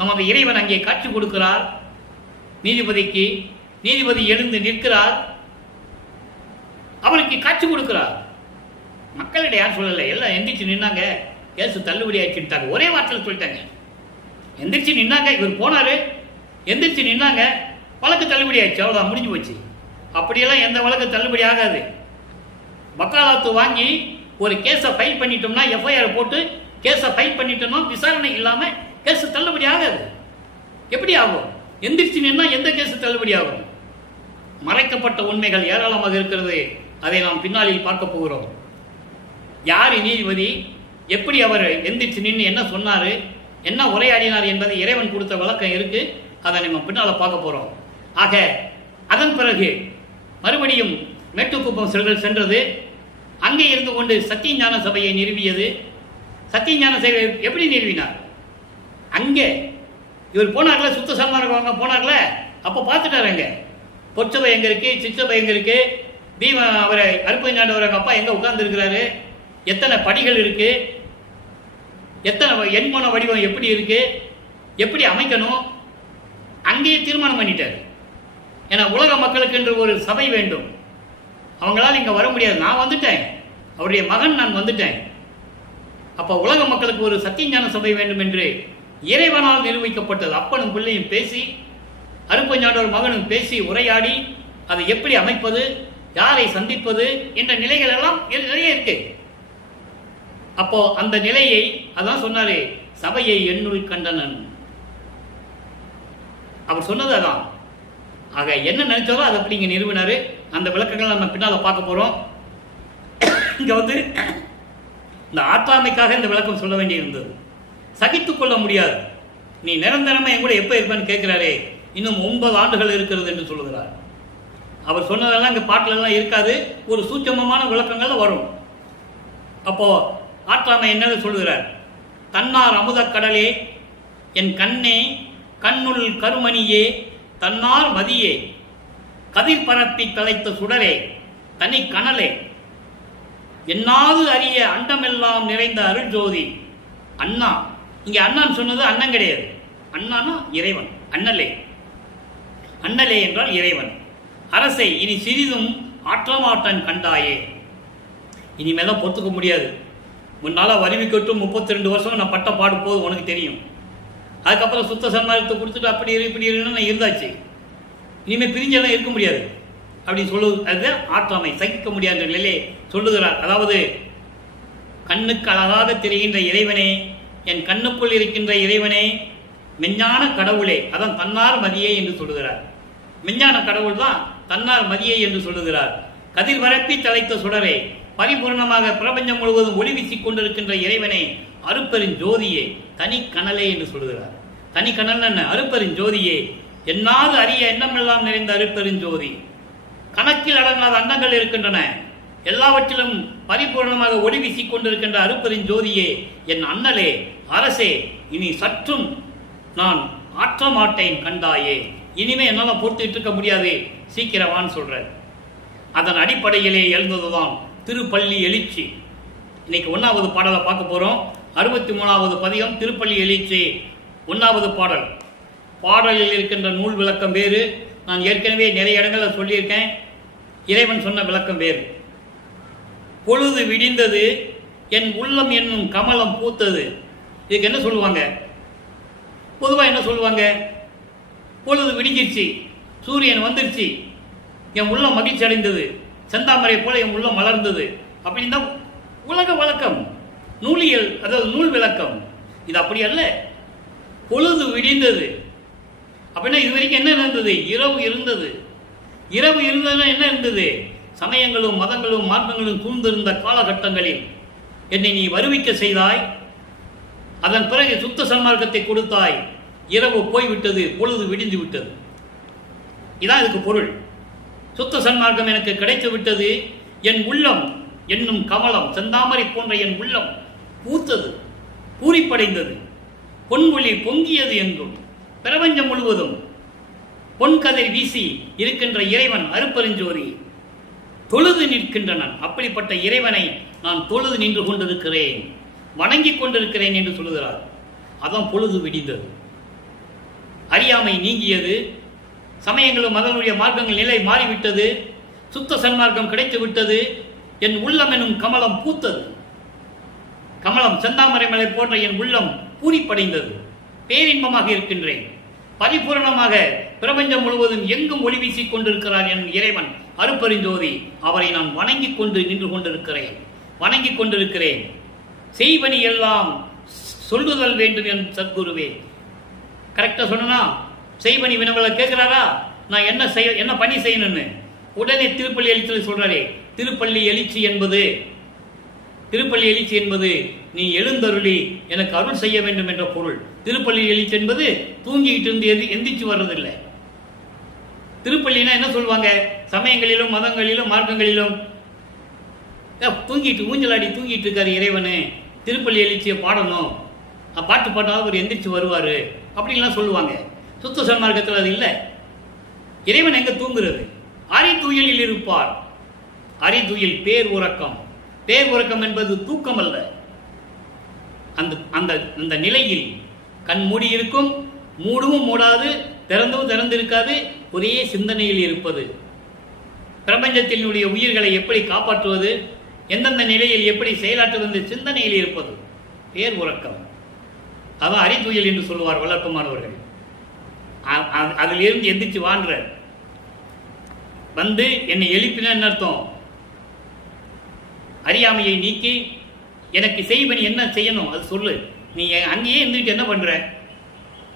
நமது இறைவன் அங்கே காட்சி கொடுக்கிறார். நீதிபதி எழுந்து நிற்கிறார், அவருக்கு காட்சி கொடுக்கிறார். மக்களிடையே யார் சொல்லலை, எல்லாம் எந்திரிச்சு நின்னாங்க. கேசு தள்ளுபடி ஆச்சுட்டாங்க, ஒரே வார்த்தையில் சொல்லிட்டாங்க. எந்திரிச்சு நின்னாங்க, இவர் போனாரு, எந்திரிச்சு நின்னாங்க, வழக்கு தள்ளுபடி ஆயிடுச்சு, அவ்வளோதான், முடிஞ்சு போச்சு. அப்படியெல்லாம் எந்த வழக்கு தள்ளுபடி ஆகாது. வக்காலத்து வாங்கி ஒரு கேஸை ஃபைல் பண்ணிட்டோம்னா, எஃப்ஐஆர் போட்டு கேஸை ஃபைல் பண்ணிட்டோம்னா விசாரணை இல்லாமல் கேஸு தள்ளுபடி ஆகாது. எப்படி ஆகும்? எந்திரிச்சு நின்னா எந்த கேஸு தள்ளுபடி ஆகும்? மறைக்கப்பட்ட உண்மைகள் ஏராளமாக இருக்கிறது. அதை நாம் பின்னாளில் பார்க்க போகிறோம். யார் நீதிபதி, எப்படி அவர் எந்திரிச்சு நின்று என்ன சொன்னார், என்ன உரையாடினார் என்பதை இறைவன் கொடுத்த விளக்கம் இருக்கு. அதை நம்ம பின்னால் பார்க்க போகிறோம். ஆக அதன் பிறகு மறுபடியும் மேட்டுக்குப்பம் சென்றது. அங்கே இருந்து கொண்டு சத்தியஞான சபையை நிறுவியது. சத்தியஞான சபை எப்படி நிறுவினார்? அங்கே இவர் போனார்ல, சுத்த சன்மார்க்கவங்க போனார்ல, அப்போ பார்த்துட்டாருங்க. பொற்சபை எங்கே இருக்கு, சிற்றபை எங்கே இருக்கு, அவரை அருப்பஞ்சாண்டவர் எங்கள் அப்பா எங்கே உட்கார்ந்து இருக்கிறாரு, எத்தனை படிகள் இருக்கு, எத்தனை எண்மன வடிவம் எப்படி இருக்கு, எப்படி அமைக்கணும், அங்கேயே தீர்மானம் பண்ணிட்டார். ஏன்னா உலக மக்களுக்கு என்று ஒரு சபை வேண்டும். அவங்களால் இங்கே வர முடியாது, நான் வந்துட்டேன், அவருடைய மகன் நான் வந்துட்டேன். அப்போ உலக மக்களுக்கு ஒரு சத்தியஞான சபை வேண்டும் என்று இறைவனால் நிரூபிக்கப்பட்டது. அப்பனும் பிள்ளையும் பேசி, அருப்பஞ்சாண்டவர் மகனும் பேசி உரையாடி அதை எப்படி அமைப்பது, யாரை சந்திப்பது என்ற நிலைகள் எல்லாம் நிறைய இருக்கு. அப்போ அந்த நிலையை அதான் சொன்னாரு, சபையை எண்ணுள் கண்டனன். அவர் சொன்னது அதான். ஆக என்ன நினைச்சாரோ அதை அப்படி இங்க நிறுவினாரு. அந்த விளக்கங்கள் நம்ம பின்னால பார்க்க போறோம். இங்க வந்து இந்த ஆற்றாமைக்காக இந்த விளக்கம் சொல்ல வேண்டி இருந்தது. சகித்துக் கொள்ள முடியாது. நீ நிரந்தரமா என் கூட எப்ப இருப்பேன்னு கேட்கிறாரே, இன்னும் 9 ஆண்டுகள் இருக்கிறது என்று சொல்லுகிறார். அவர் சொன்னதெல்லாம் இங்க பாட்டுல எல்லாம் இருக்காது, ஒரு சூட்சமமான விளக்கங்கள்ல வரும். அப்போ ஆற்றாமை என்ன சொல்லுகிறார்? தன்னார் அமுத கடலே, என் கண்ணே, கண்ணுள் கருமணியே, தன்னார் மதியே, கதிர் பரப்பி தலைத்த சுடரே, தனி கனலே, என்னாது அறிய அண்டமெல்லாம் நிறைந்த அருள் ஜோதி. அண்ணா, இங்க அண்ணான்னு சொன்னது அண்ணன் கிடையாது. அண்ணானா இறைவன், அண்ணலே. அண்ணலே என்றால் இறைவன். அரசை இனி சிறிதும் ஆற்றமாட்டன் கண்டாயே. இனிமேதான் பொறுத்துக்க முடியாது. முன்னால வரிவிக்கட்டு 32 வருஷம் நான் பட்ட பாடு போது உனக்கு தெரியும். அதுக்கப்புறம் சுத்த சன்மார்க்கத்தை கொடுத்துட்டு அப்படி இப்படி நான் இருந்தாச்சு. இனிமேல் பிரிஞ்செல்லாம் இருக்க முடியாது அப்படின்னு சொல்லுவது. அதுதான் ஆற்றாமை, சகிக்க முடியாத நிலையிலே சொல்லுகிறார். அதாவது கண்ணுக்கு அழகாக தெரிகின்ற இறைவனே, என் கண்ணுக்குள் இருக்கின்ற இறைவனே, மெஞ்ஞான கடவுளே, அதான் தன்னார் மதியே என்று சொல்லுகிறார். மெஞ்ஞான கடவுள் தான் தன்னார் மதியே என்று சொல்லுகிறார். கதிர் வரப்பி தலைத்த சுடரே, பரிபூர்ணமாக பிரபஞ்சம் முழுவதும் ஒளி வீசிக் கொண்டிருக்கின்ற இறைவனே, அருப்பெருஞ்சோதியே, தனி கனலே என்று சொல்லுகிறார். தனி கனல் என்ன? அருப்பெருஞ்சோதியே, என்னாது அறிய எண்ணமெல்லாம் நிறைந்த அருப்பெருஞ்சோதி. கணக்கில் அடங்காத அண்டங்கள் இருக்கின்றன, எல்லாவற்றிலும் பரிபூர்ணமாக ஒளி வீசிக் கொண்டிருக்கின்ற அருப்பெருஞ்சோதியே, என் அண்ணலே, அரசே, இனி சற்றும் நான் ஆற்ற மாட்டேன் கண்டாயே. இனிமே என்னால் பொறுத்துட்டு இருக்க முடியாது, சீக்கிரமான்னு சொல்ற. அதன் அடிப்படையிலே எழுந்ததுதான் திருப்பள்ளி எழுச்சி. இன்னைக்கு 1வது பாடலை பார்க்க போறோம். 63வது பதிகம் திருப்பள்ளி எழுச்சி 1வது பாடல். பாடலில் இருக்கின்ற நூல் விளக்கம் வேறு. நான் ஏற்கனவே நிறைய இடங்களில் சொல்லியிருக்கேன். இறைவன் சொன்ன விளக்கம் வேறு. பொழுது விடிந்தது, என் உள்ளம் என்னும் கமலம் பூத்தது. இதுக்கு என்ன சொல்லுவாங்க? பொதுவாக என்ன சொல்லுவாங்க? பொழுது விடிஞ்சிருச்சு, சூரியன் வந்துருச்சு, என் உள்ளம் மகிழ்ச்சி அடைந்தது, செந்தாமரை போல என் உள்ளம் மலர்ந்தது அப்படின்னு தான் உலக வழக்கம், நூலியல், அதாவது நூல் விளக்கம். இது அப்படி அல்ல. பொழுது விடிந்தது அப்படின்னா இது வரைக்கும் என்ன இருந்தது? இரவு இருந்தது. இரவு இருந்ததுன்னா என்ன இருந்தது? சமயங்களும் மதங்களும் மார்க்கங்களும் சூழ்ந்திருந்த காலகட்டங்களில் என்னை நீ வருவிக்க செய்தாய். அதன் பிறகு சுத்த சன்மார்க்கத்தை கொடுத்தாய். இரவு போய்விட்டது, பொழுது விடிந்து விட்டது. இதான் இதுக்கு பொருள். சுத்த சன்மார்க்கம் எனக்கு கிடைத்து விட்டது, என் உள்ளம் என்னும் கமலம், செந்தாமரை போன்ற என் உள்ளம் பூத்தது, பூரிப்படைந்தது, பொன்மொழி பொங்கியது என்றும் பிரபஞ்சம் முழுவதும் பொன்கதிர் வீசி இருக்கின்ற இறைவன் அருப்பெருஞ்சோதி தொழுது நிற்கின்றனன். அப்படிப்பட்ட இறைவனை நான் தொழுது நின்று கொண்டிருக்கிறேன், வணங்கிக் கொண்டிருக்கிறேன் என்று சொல்லுகிறார். அதான் பொழுது விடிந்தது, அறியாமை நீங்கியது, சமயங்களும் மதனுடைய மார்க்கங்கள் நிலை மாறிவிட்டது, சுத்த சன்மார்க்கம் கிடைத்து விட்டது, என் உள்ளம் எனும் கமலம் பூத்தது, கமலம் செந்தாமரை மலை போன்ற என் உள்ளம் பூரிப்படைந்தது, பேரின்பமாக இருக்கின்றேன், பரிபூரணமாக பிரபஞ்சம் முழுவதும் எங்கும் ஒளி வீசிக் கொண்டிருக்கிறார் என் இறைவன் அருப்பெருஞ்சோதி. அவரை நான் வணங்கிக் கொண்டு நின்று கொண்டிருக்கிறேன், வணங்கிக் கொண்டிருக்கிறேன். செய்வனி எல்லாம் சொல்லுதல் வேண்டும் என் சத்குருவே. கரெக்டாக சொன்னா செய்வனி வினவலை கேட்கிறாரா, நான் என்ன பணி செய்யணும்னு உடனே திருப்பள்ளி எழுச்சி சொல்றாரே. திருப்பள்ளி எழுச்சி என்பது நீ எழுந்தருளி எனக்கு அருள் செய்ய வேண்டும் என்ற பொருள். திருப்பள்ளி எழுச்சி என்பது தூங்கிட்டு இருந்து எந்திரிச்சு வர்றதில்லை. திருப்பள்ளினா என்ன சொல்லுவாங்க, சமயங்களிலும் மதங்களிலும் மார்க்கங்களிலும் தூங்கிட்டு ஊஞ்சலாடி தூங்கிட்டு இருக்காரு இறைவனு, திருப்பள்ளி எழுச்சியை பாடணும், பாட்டு பாட்டா அவர் எந்திரிச்சு வருவார் அப்படின்லாம் சொல்லுவாங்க. சுத்த சன்மார்க்கத்தில் அது இல்லை. இறைவன் எங்க தூங்குறது? அரிதுயிலில் இருப்பார். அரிதுயில் பேர் உறக்கம். பேர் உறக்கம் என்பது தூக்கம் அல்ல. அந்த நிலையில் கண் மூடி இருக்கும், மூடவும் மூடாது, திறந்தும் திறந்திருக்காது, ஒரே சிந்தனையில் இருப்பது. பிரபஞ்சத்தினுடைய உயிர்களை எப்படி காப்பாற்றுவது, எந்தெந்த நிலையில் எப்படி செயலாற்றுவது, சிந்தனையில் இருப்பது பேர் உறக்கம். அதான் அரிதுயில் என்று சொல்லுவார் வளர்ப்பமானவர்கள். அதில் இருந்து எந்திரிச்சு வாழ்ற வந்து என்னை எழுப்பின அர்த்தம். அறியாமையை நீக்கி எனக்கு செய்வனி என்ன செய்யணும் அது சொல்லு. நீ அங்கேயே இருந்துட்டு என்ன பண்ற,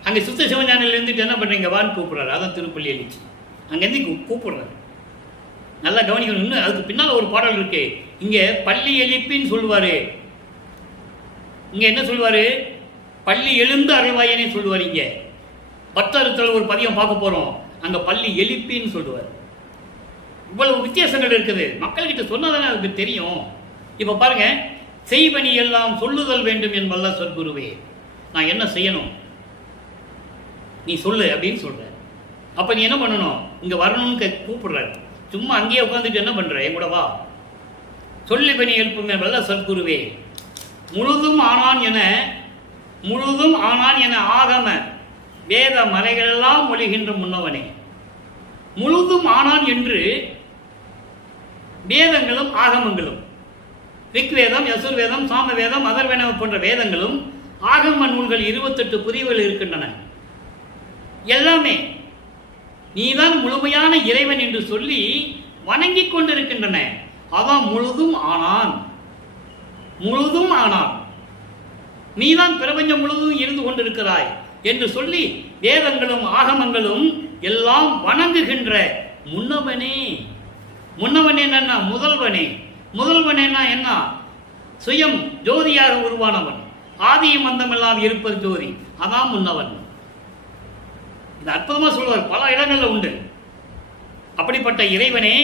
அங்கே சுத்த சிவஞானில் இருந்துட்டு என்ன பண்றீங்க வான்னு கூப்பிடுறாரு. அதான் திருப்பள்ளி எழுச்சி. அங்கேருந்து கூப்பிடுறாரு. நல்லா கவனிக்கணும். இன்னும் அதுக்கு பின்னால் ஒரு பாடல் இருக்கு. இங்க பள்ளி எழுப்பின்னு சொல்லுவாரு, இங்க என்ன சொல்லுவாரு, பள்ளி எழுந்து அறைவாயனே சொல்லுவார். இங்க பத்தறுத்தல் ஒரு பதியம் பார்க்க போறோம், அங்க பள்ளி எழுப்பின்னு சொல்லுவார். இவ்வளவு வித்தியாசங்கள் இருக்குது. மக்கள்கிட்ட சொன்னதானே அதுக்கு தெரியும். இப்ப பாருங்க, செய்வனி எல்லாம் சொல்லுதல் வேண்டும் என் வல்ல சத்குருவே. நான் என்ன செய்யணும் நீ சொல்லு அப்படின்னு சொல்ற. அப்ப நீ என்ன பண்ணணும், இங்க வரணும்னு கூப்பிடுறாரு. சும்மா அங்கேயே உட்காந்துட்டு என்ன பண்ற, என் கூட வா. சொல்லி பணி எழுப்பும் என் வல்ல சத்குருவே. முழுதும் ஆனான் என ஆகம வேத மலைகளெல்லாம் மொழிகின்ற முன்னவனே. முழுதும் ஆனான் என்று வேதங்களும் ஆகமங்களும், ரிக்வேதம், யசுர்வேதம், சாமவேதம், அதர்வேதம் போன்ற வேதங்களும் ஆகம நூல்கள் 28 பிரிவுகள் இருக்கின்றன. எல்லாமே நீதான் முழுமையான இறைவன் என்று சொல்லி வணங்கிக் கொண்டிருக்கின்றன. அதான் முழுதும் ஆனான், நீதான் பிரபஞ்சம் முழுதும் இருந்து கொண்டிருக்கிறாய் என்று சொல்லி வேதங்களும் ஆகமங்களும் எல்லாம் வணங்குகின்ற முன்னவனே. முன்னவனே என்ன, முதல்வனேனா என்ன, சுயம் ஜோதியாக உருவானவன், ஆதியும் அந்தமெல்லாம் இருப்பது ஜோதி, அதான் முன்னவன். இது அற்புதமா சொல்வார், பல இடங்கள்ல உண்டு. அப்படிப்பட்ட இறைவனே,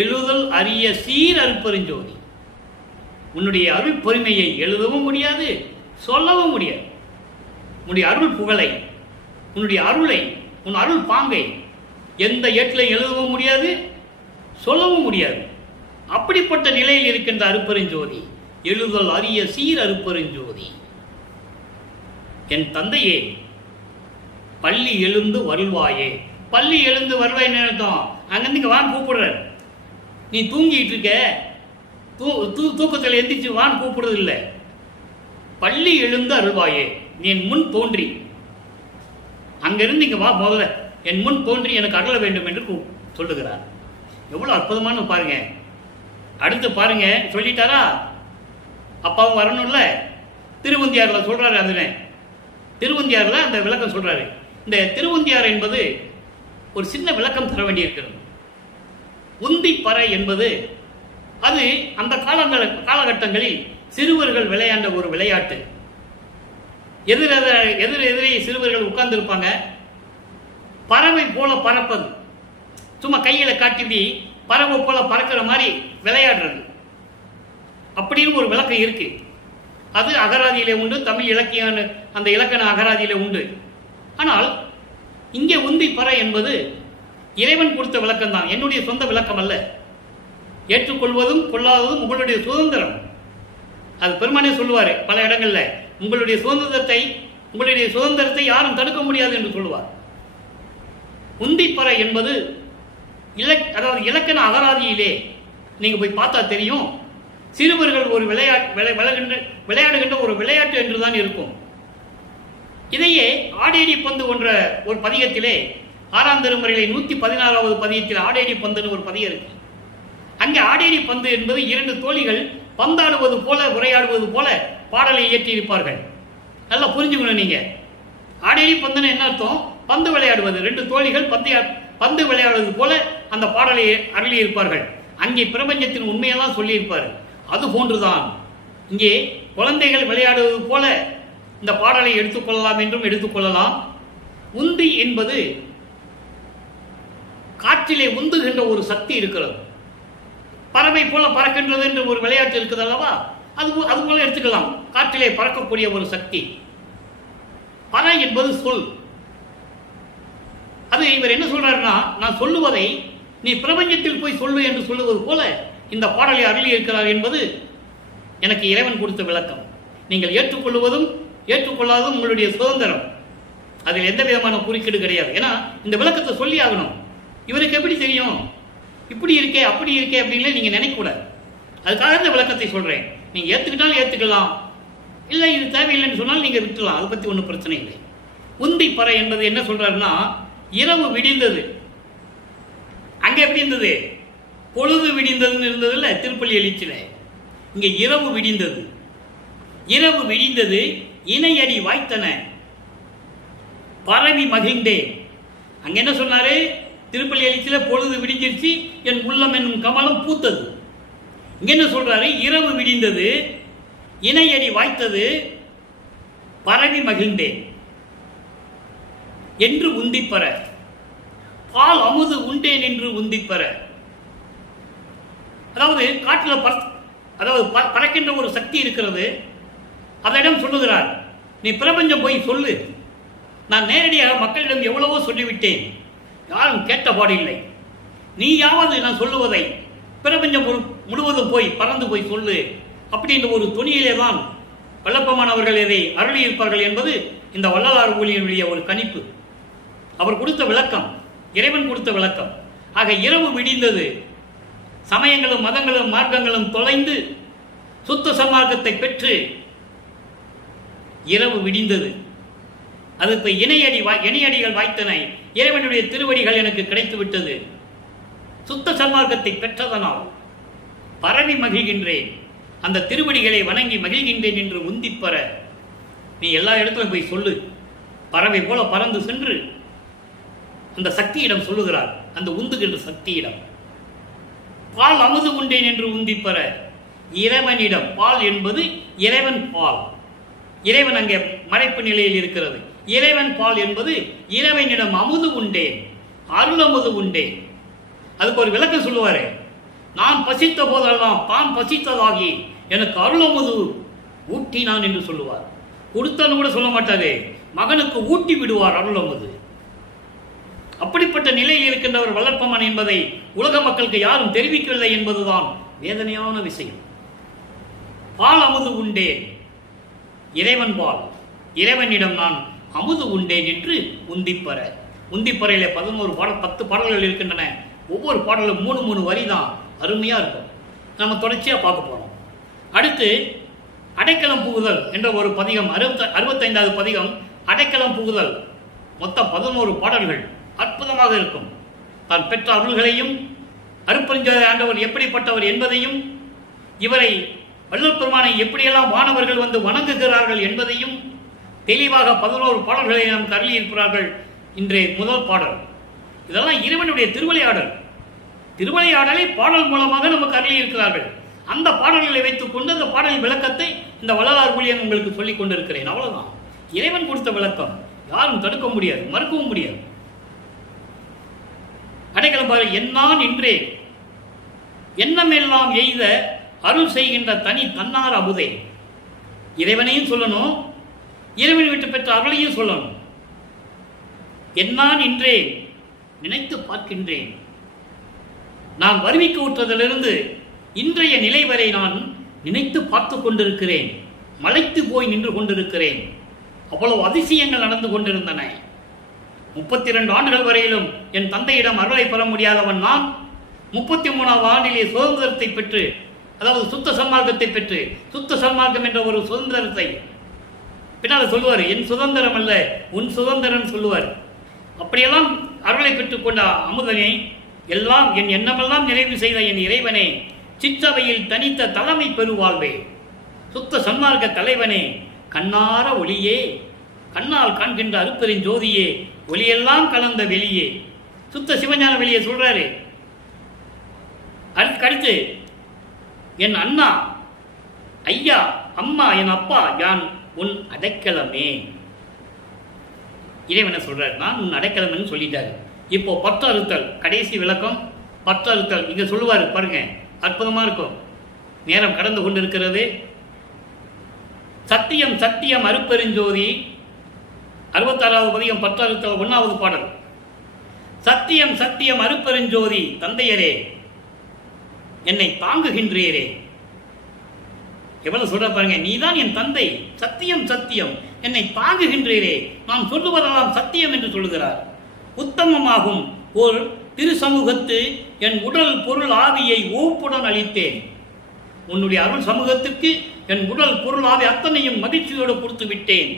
எழுதல் அரிய சீர் அருட்பெருஞ்சோதி. உன்னுடைய அருள் பொறுமையை எழுதவும் முடியாது, சொல்லவும் முடியாது. உன்னுடைய அருள் புகழை, உன்னுடைய அருளை, உன் அருள் பாங்கை எந்த ஏட்டிலையும் எழுதவும் முடியாது, சொல்லவும் முடியாது. அப்படிப்பட்ட நிலையில் இருக்கின்ற அருட்பெருஞ்சோதி, எழுதல் அரிய சீர் அருட்பெருஞ்சோதி. என் தந்தையே, பள்ளி எழுந்து வருவாயே. பள்ளி எழுந்து வருவாய் நேரத்தம் அங்கிருந்து வான் கூப்பிடுற. நீ தூங்கிட்டு இருக்க, தூக்கத்தில் எந்திரிச்சு வான் கூப்பிடுறது இல்லை. பள்ளி எழுந்து அருள்வாயே, நீ என் முன் தோன்றி, அங்கிருந்து இங்க வா, முதல்ல என் முன் தோன்றி எனக்கு அருள வேண்டும் என்று சொல்லுகிறார். எவ்வளவு அற்புதமான பாருங்க. அடுத்து பாருங்க, சொல்லிட்டாரா, அப்பாவும் வரணும்ல. திருவந்தியார்ல சொல்றாரு. அதுல திருவந்தியார்ல அந்த விளக்கம் சொல்றாரு. இந்த திருவந்தியார் என்பது ஒரு சின்ன விளக்கம் தர வேண்டியிருக்கிறது. உந்திப்பறை என்பது அது அந்த காலகட்டங்களில் சிறுவர்கள் விளையாண்ட ஒரு விளையாட்டு. எதிரே சிறுவர்கள் உட்கார்ந்து இருப்பாங்க. பறவை போல பறப்பது, சும்மா கையில காட்டி பறவை போல பறக்கிற மாதிரி விளையாடுறது, அப்படின்னு ஒரு விளக்கம் இருக்கு. அது அகராதியிலே உண்டு, தமிழ் இலக்கிய அந்த இலக்கண அகராதியிலே உண்டு. ஆனால் இங்கே உந்தி பற என்பது இறைவன் கொடுத்த விளக்கம் தான், என்னுடைய சொந்த விளக்கம் அல்ல. ஏற்றுக்கொள்வதும் கொள்ளாததும் உங்களுடைய சுதந்திரம். அது பெருமானே சொல்லுவார் பல இடங்கள்ல, உங்களுடைய சுதந்திரத்தை யாரும் தடுக்க முடியாது என்று சொல்லுவார். உந்திப்பற என்பது அதாவது இலக்கண அகராதியிலே நீங்க போய் பார்த்தா தெரியும், சிறுவர்கள் ஒரு விளையாடுகின்ற ஒரு விளையாட்டு என்றுதான் இருக்கும். இதையே ஆடேடி பந்து என்ற ஒரு பதிகத்திலே 6ஆம் திருமுறையிலே 116வது பதிகத்தில் ஆடேடி பந்துன்னு ஒரு பதிகம் இருக்கு. அங்கே ஆடேடி பந்து என்பது 2 தோழிகள் பந்தாடுவது போல உரையாடுவது போல பாடலை இயற்றி இருப்பார்கள். நல்லா புரிஞ்சுக்கணும் நீங்க. ஆடேடி பந்துன்னு என்ன அர்த்தம்? பந்து விளையாடுவது, 2 தோழிகள் பந்து விளையாடுவது போல அந்த பாடலை அருளி இருப்பார்கள். அங்கே பிரபஞ்சத்தின் உண்மையெல்லாம் சொல்லி இருப்பார். அது போன்றுதான் இங்கே குழந்தைகள் விளையாடுவது போல இந்த பாடலை எடுத்துக்கொள்ளலாம் என்றும் எடுத்துக்கொள்ளலாம். உந்தி என்பது காற்றிலே உந்துகின்ற ஒரு சக்தி இருக்கிறது. பறவை போல பறக்கின்றது என்று ஒரு விளையாட்டு இருக்குது அல்லவா, அது போல எடுத்துக்கலாம். காற்றிலே பறக்கக்கூடிய ஒரு சக்தி. பற என்பது சொல். அது இவர் என்ன சொல்றாருன்னா, நான் சொல்லுவதை நீ பிரபஞ்சத்தில் போய் சொல்லு என்று சொல்லுவது போல இந்த பாடலை அருளி இருக்கிறார் என்பது எனக்கு இறைவன் கொடுத்த விளக்கம். நீங்கள் ஏற்றுக்கொள்வதும் ஏற்றுக்கொள்ளாததும் உங்களுடைய சுதந்திரம். அதில் எந்த விதமான குறுக்கீடு கிடையாது. ஏன்னா இந்த விளக்கத்தை சொல்லி ஆகணும். இவருக்கு எப்படி தெரியும் இப்படி இருக்கே அப்படி இருக்கே அப்படின்னு நீங்க நினைக்கக்கூடாது. அதுக்காக இந்த விளக்கத்தை சொல்றேன். நீங்க ஏத்துக்கிட்டாலும் ஏத்துக்கலாம், இல்லை இது தேவையில்லைன்னு சொன்னால் நீங்க விட்டுலாம், அதை பத்தி ஒன்றும் பிரச்சனை இல்லை. உந்தி பற என்பது என்ன சொல்றாருன்னா, இரவு விடிந்தது. அங்க எப்படி இருந்தது? பொழுது விடிந்ததுன்னு இருந்தது இல்ல திருப்பள்ளி எழுச்சியில. இங்க இரவு விடிந்தது. இரவு விடிந்தது, இணையடி வாய்த்தன, பரவி மகிழ்ந்தேன். அங்க என்ன சொன்னாரு? திருப்பள்ளி எழுச்சியில பொழுது விடிஞ்சிருச்சு, என் உள்ளம் என்னும் கமலம் பூத்தது. இங்க என்ன சொல்றாரு? இரவு விடிந்தது, இணையடி வாய்த்தது, பரவி மகிழ்ந்தேன் என்று உந்திப்பற, பால் அமுது உண்டேன் என்று உந்திப்பற. அதாவது காட்டில் பறக்கின்ற ஒரு சக்தி இருக்கிறது. அதனிடம் சொல்லுகிறார், நீ பிரபஞ்சம் போய் சொல்லு. நான் நேரடியாக மக்களிடம் எவ்வளவோ சொல்லிவிட்டேன், யாரும் கேட்டபாடு இல்லை. நீயாவது நான் சொல்லுவதை பிரபஞ்சம் முழுவதும் போய் பறந்து போய் சொல்லு அப்படின்ற ஒரு துணியிலே தான் வல்லப்பமானவர்கள் இதை அருளி இருப்பார்கள் என்பது இந்த வள்ளலார் ஊழியனுடைய ஒரு கணிப்பு. அவர் கொடுத்த விளக்கம், இறைவன் கொடுத்த விளக்கம். ஆக இரவு விடிந்தது, சமயங்களும் மதங்களும் மார்க்கங்களும் தொலைந்து சுத்த சன்மார்க்கத்தை பெற்று இரவு விடிந்தது. அது இப்ப இணையடிகள் வாய்த்தன, இறைவனுடைய திருவடிகள் எனக்கு கிடைத்து விட்டது. சுத்த சன்மார்க்கத்தை பெற்றதனால் பரவி மகிழ்கின்றேன், அந்த திருவடிகளை வணங்கி மகிழ்கின்றேன் என்று உந்திப்பற. நீ எல்லா இடத்திலும் போய் சொல்லு. பறவை போல பறந்து சென்று அந்த சக்தியிடம் சொல்லுகிறார், அந்த உந்துகின்ற சக்தியிடம். பால் அமுது உண்டேன் என்று உந்திப்பற, இறைவனிடம். பால் என்பது இறைவன் பால். இறைவன் அங்கே மறைப்பு நிலையில் இருக்கிறது. இறைவன் பால் என்பது இறைவனிடம் அமுது உண்டேன், அருள் அமுது உண்டேன். அதுக்கு ஒரு விளக்கம் சொல்லுவாரு. நான் பசித்த போதெல்லாம் தான் பசித்ததாகி எனக்கு அருள் அமுது ஊட்டினான் என்று சொல்லுவார். கொடுத்தான்னு கூட சொல்ல மாட்டாரு, மகனுக்கு ஊட்டி விடுவார் அருள் அமுது. அப்படிப்பட்ட நிலையில் இருக்கின்றவர் வளர்ப்பமன் என்பதை உலக மக்களுக்கு யாரும் தெரிவிக்கவில்லை என்பதுதான் வேதனையான விஷயம். பால் அமுது உண்டேன், இறைவன் பால், இறைவனிடம் நான் அமுது உண்டேன் என்று உந்திப்பற. உந்திப்பறையில 10 பாடல்கள் இருக்கின்றன. ஒவ்வொரு பாடலும் 3 வரி தான், அருமையா இருக்கும். நம்ம தொடர்ச்சியா பார்க்க போறோம். அடுத்து அடைக்கலம் புகுதல் என்ற ஒரு பதிகம், 65வது பதிகம் அடைக்கலம் புகுதல். மொத்தம் 11 பாடல்கள் அற்புதமாக இருக்கும். தான் பெற்ற அருள்களையும் அருட்பெருஞ்சோதி ஆண்டவர் எப்படிப்பட்டவர் என்பதையும், இவரை வள்ளல் பெருமானை எப்படியெல்லாம் மாணவர்கள் வந்து வணங்குகிறார்கள் என்பதையும் தெளிவாக 11 பாடல்களை நாம் கருளி இருக்கிறார்கள். இன்றைய முதல் பாடல் இதெல்லாம் இறைவனுடைய திருவிளையாடல். திருவிளையாடலை பாடல் மூலமாக நமக்கு அருளி இருக்கிறார்கள். அந்த பாடல்களை வைத்துக் கொண்டு அந்த பாடலின் விளக்கத்தை இந்த வள்ளலார் ஊழியன் உங்களுக்கு சொல்லிக் கொண்டிருக்கிறேன். அவ்வளவுதான். இறைவன் கொடுத்த விளக்கம், யாரும் தடுக்க முடியாது, மறுக்கவும் முடியாது. அடைக்கலம் பாரு, என்னான் இன்றே எண்ணமெல்லாம் எய்த அருள் செய்கின்ற தனி தன்னார் அமுதே. இறைவனையும் சொல்லணும், இறைவன் விட்டு பெற்ற அருளையும் சொல்லணும். என்னான் இன்றே நினைத்து பார்க்கின்றேன். நான் வருவிக்க உற்றதிலிருந்து இன்றைய நிலை வரை நான் நினைத்து பார்த்து கொண்டிருக்கிறேன். மலைத்து போய் நின்று கொண்டிருக்கிறேன். அவ்வளவு அதிசயங்கள் நடந்து கொண்டிருந்தன. 32 ஆண்டுகள் வரையிலும் என் தந்தையிடம் அருளை பெற முடியாதவன் நான் 33ஆம் ஆண்டிலே சுதந்திரத்தை பெற்று, அதாவது சுத்த சன்மார்க்கத்தை பெற்று, சுத்த சன்மார்க்கம் என்ற ஒரு சுதந்திரத்தை பின்னால் சொல்லுவார். என் சுதந்திரம் அல்ல, உன் சுதந்திரம் சொல்லுவார். அப்படியெல்லாம் அருளை பெற்றுக்கொண்ட அமுதனை, எல்லாம் என் எண்ணமெல்லாம் நிறைவு செய்த என் இறைவனே, சிற்றவையில் தனித்த தலைமை பெருவாழ்வே, சுத்த சன்மார்க்க தலைவனே, கண்ணார ஒளியே, கண்ணால் காண்கின்ற அருப்பெரும் ஜோதியே, ஒளியெல்லாம் கலந்த வெளியே, சுத்த சிவஞான வெளியே சொல்றாரு. அடுத்து என் அண்ணா, ஐயா, அம்மா, என் அப்பா, யான் உன் அடைக்கலமே. இறைவனை சொல்றாரு, நான் உன் அடைக்கலம்னு சொல்லிட்டாரு. இப்போ பற்று அறுத்தல், கடைசி விளக்கம் பற்று அறுத்தல். இங்க சொல்லுவாரு பாருங்க, அற்புதமா இருக்கும். நேரம் கடந்து கொண்டிருக்கிறது. சத்தியம் சத்தியம் அருப்பெருஞ்சோதி, 66வது பதிகம், பற்று அறுத்தல் 1வது பாடல். சத்தியம் சத்தியம் அருப்பெருஞ்சோதி, தந்தையரே என்னை தாங்குகின்றீரே. எவ்வளவு சொல்ற பாருங்க, நீதான் என் தந்தை, சத்தியம் சத்தியம் என்னை தாங்குகின்றீரே, நான் சொல்லுவதெல்லாம் சத்தியம் என்று சொல்லுகிறார். உத்தமமாகும் ஒரு திரு சமூகத்து என் உடல் பொருள் ஆவியை ஓப்புடன் அளித்தேன். உன்னுடைய அருள் சமூகத்துக்கு என் உடல் பொருள் ஆவி அத்தனையும் மகிழ்ச்சியோடு கொடுத்து விட்டேன்.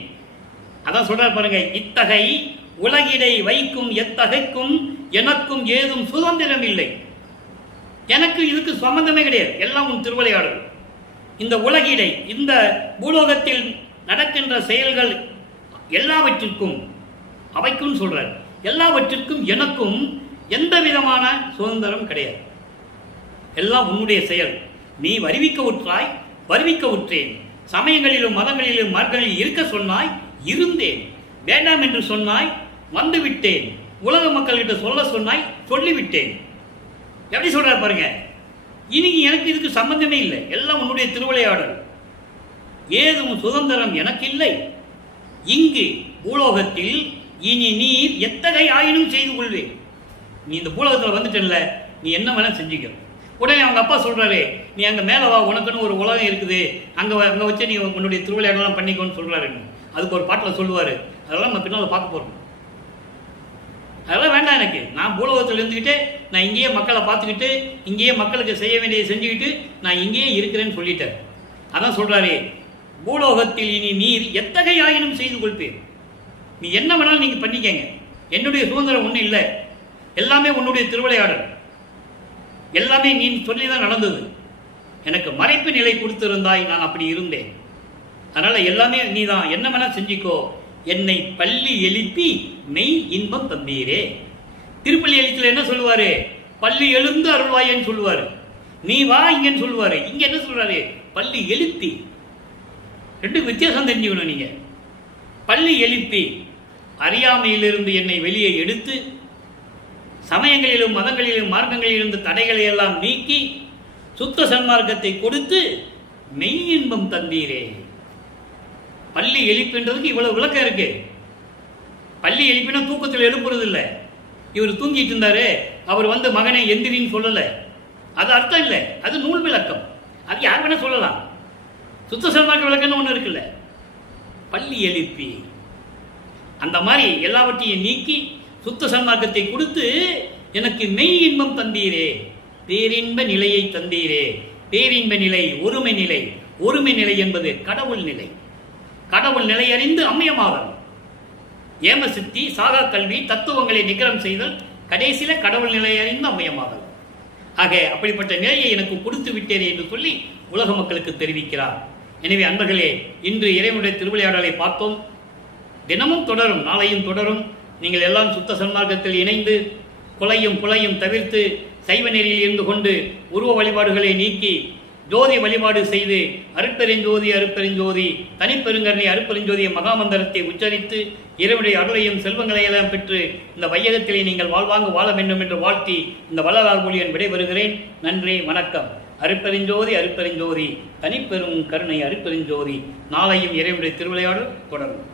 அதான் சொல்றார் பாருங்க, இத்தகை உலகிடை வைக்கும் எத்தகைக்கும் எனக்கும் ஏதும் சுதந்திரம் இல்லை. எனக்கு இதுக்கு சம்பந்தமே கிடையாது, எல்லாம் உன் திருவிளையாடல். இந்த உலகிடை, இந்த பூலோகத்தில் நடக்கின்ற செயல்கள் எல்லாவற்றிற்கும், அவைக்கும் சொல்றார், எல்லாவற்றிற்கும் எனக்கும் எந்த விதமான சுதந்திரம் கிடையாது. எல்லாம் உன்னுடைய செயல். நீ வருவிக்க உற்றாய், வருவிக்க உற்றேன். சமயங்களிலும் மதங்களிலும் மார்க்கங்களில் இருக்க சொன்னாய், இருந்தேன். வேண்டாம் என்று சொன்னாய், வந்துவிட்டேன். உலக மக்கள்கிட்ட சொல்ல சொன்னாய், சொல்லிவிட்டேன். எப்படி சொல்றாரு பாருங்க, இனி எனக்கு இதுக்கு சம்பந்தமே இல்லை, எல்லாம் உன்னுடைய திருவிளையாடல். ஏதும் சுதந்திரம் எனக்கு இல்லை. இங்கு பூலோகத்தில் இனி நீர் எத்தகை ஆயினும் செய்து கொள்வேன். நீ இந்த பூலோகத்தில் வந்துட்டல, நீ என்ன வேணா செஞ்சுக்க. உடனே அவங்க அப்பா சொல்றாரு, நீ அங்க மேல வா, உனக்குன்னு ஒரு உலகம் இருக்குது, அங்க வச்சு நீ உன்னுடைய திருவிளையாடலாம் பண்ணிக்கோன்னு சொல்றாரு. அதுக்கு ஒரு பாட்டில் சொல்லுவாரு, அதெல்லாம் நம்ம பின்னால் பார்க்க போறோம். அதெல்லாம் வேண்டாம் எனக்கு. நான் பூலோகத்தில் இருந்துக்கிட்டு, நான் இங்கேயே மக்களை பார்த்துக்கிட்டு, இங்கேயே மக்களுக்கு செய்ய வேண்டியதை செஞ்சுக்கிட்டு, நான் இங்கேயே இருக்கிறேன்னு சொல்லிட்டேன். அதான் சொல்றாரு, பூலோகத்தில் இனி நீர் எத்தகை ஆயினும் செய்து கொள்பேன். நீ என்ன வேணாலும் நீங்க பண்ணிக்கங்க, என்னுடைய சுதந்திரம் ஒன்றும் இல்லை. எல்லாமே உன்னுடைய திருவிளையாடல், எல்லாமே நீ சொல்லிதான் நடந்தது. எனக்கு மறைப்பு நிலை கொடுத்திருந்தாய், நான் அப்படி இருந்தேன். அதனால எல்லாமே நீதான், என்ன வேணா செஞ்சுக்கோ. என்னை பள்ளி எழுப்பி மெய் இன்பம் தந்தீரே. திருப்பள்ளி எழுத்துல என்ன சொல்லுவாரு, பள்ளி எழுந்து அருள்வாயன்னு சொல்லுவாரு. நீ வா இங்கன்னு சொல்லுவாரு. இங்க என்ன சொல்றாரு, பள்ளி எழுப்பி. ரெண்டுக்கு வித்தியாசம் தெரிஞ்சுக்கணும் நீங்க. பள்ளி எழுப்பி, அறியாமையிலிருந்து என்னை வெளியே எடுத்து, சமயங்களிலும் மதங்களிலும் மார்க்கங்களிலிருந்து தடைகளை எல்லாம் நீக்கி, சுத்த சன்மார்க்கத்தை கொடுத்து மெய் இன்பம் தந்தீரே. பள்ளி எழுப்பின்றதுக்கு இவ்வளவு விளக்கம் இருக்கு. பள்ளி எழுப்பினா தூக்கத்தில் எழுப்புறது இல்லை. இவர் தூங்கிட்டு இருந்தாரு, அவர் வந்து மகனை எந்திரின்னு சொல்லல, அது அர்த்தம் இல்லை, அது நூல் விளக்கம். அது யார் வேணா சொல்லலாம். சுத்த சன்மார்க்க விளக்கம்னு ஒன்று இருக்குல்ல, பள்ளி எழுப்பி அந்த மாதிரி எல்லாவற்றையும் நீக்கி சுத்த சன்மார்க்கத்தை கொடுத்து எனக்கு மெய் இன்பம் தந்தீரே, பேரின்ப நிலையை தந்தீரே. பேரின்ப நிலை ஒருமை நிலை. ஒருமை நிலை என்பது கடவுள் நிலை. கடவுள் நிலை அறிந்து அம்மியமாதல், ஏம சித்தி, சாகா கல்வி, தத்துவங்களை நிகரம் செய்தல், கடைசியில கடவுள் நிலை அறிந்து அம்மியமாதல். ஆக அப்படிப்பட்ட நிலையை எனக்கு கொடுத்து விட்டேனே என்று சொல்லி உலக மக்களுக்கு தெரிவிக்கிறார். எனவே அன்பர்களே, இன்று இறைவனுடைய திருவிளையாடலை பார்த்தோம். தினமும் தொடரும், நாளையும் தொடரும். நீங்கள் எல்லாம் சுத்த சன்மார்க்கத்தில் இணைந்து கொலையும் புலையும் தவிர்த்து சைவ நெறியில் இருந்து கொண்டு உருவ வழிபாடுகளை நீக்கி ஜோதி வழிபாடு செய்து அருட்பெருஞ்சோதி அருட்பெருஞ்சோதி தனிப்பெருங்கருணை அருட்பெருஞ்சோதிய மகாமந்திரத்தை உச்சரித்து இறைவனுடைய அருளையும் செல்வங்களையெல்லாம் பெற்று இந்த வையகத்திலே நீங்கள் வாழ்வாங்கு வாழ வேண்டும் என்று வாழ்த்தி இந்த வள்ளலார் மொழியன் விடைபெறுகிறேன். நன்றி, வணக்கம். அருட்பெருஞ்சோதி அருட்பெருஞ்சோதி தனிப்பெரும் கருணை அருட்பெருஞ்சோதி. நாளையும் இறைவனுடைய திருவிளையாடல் தொடரும்.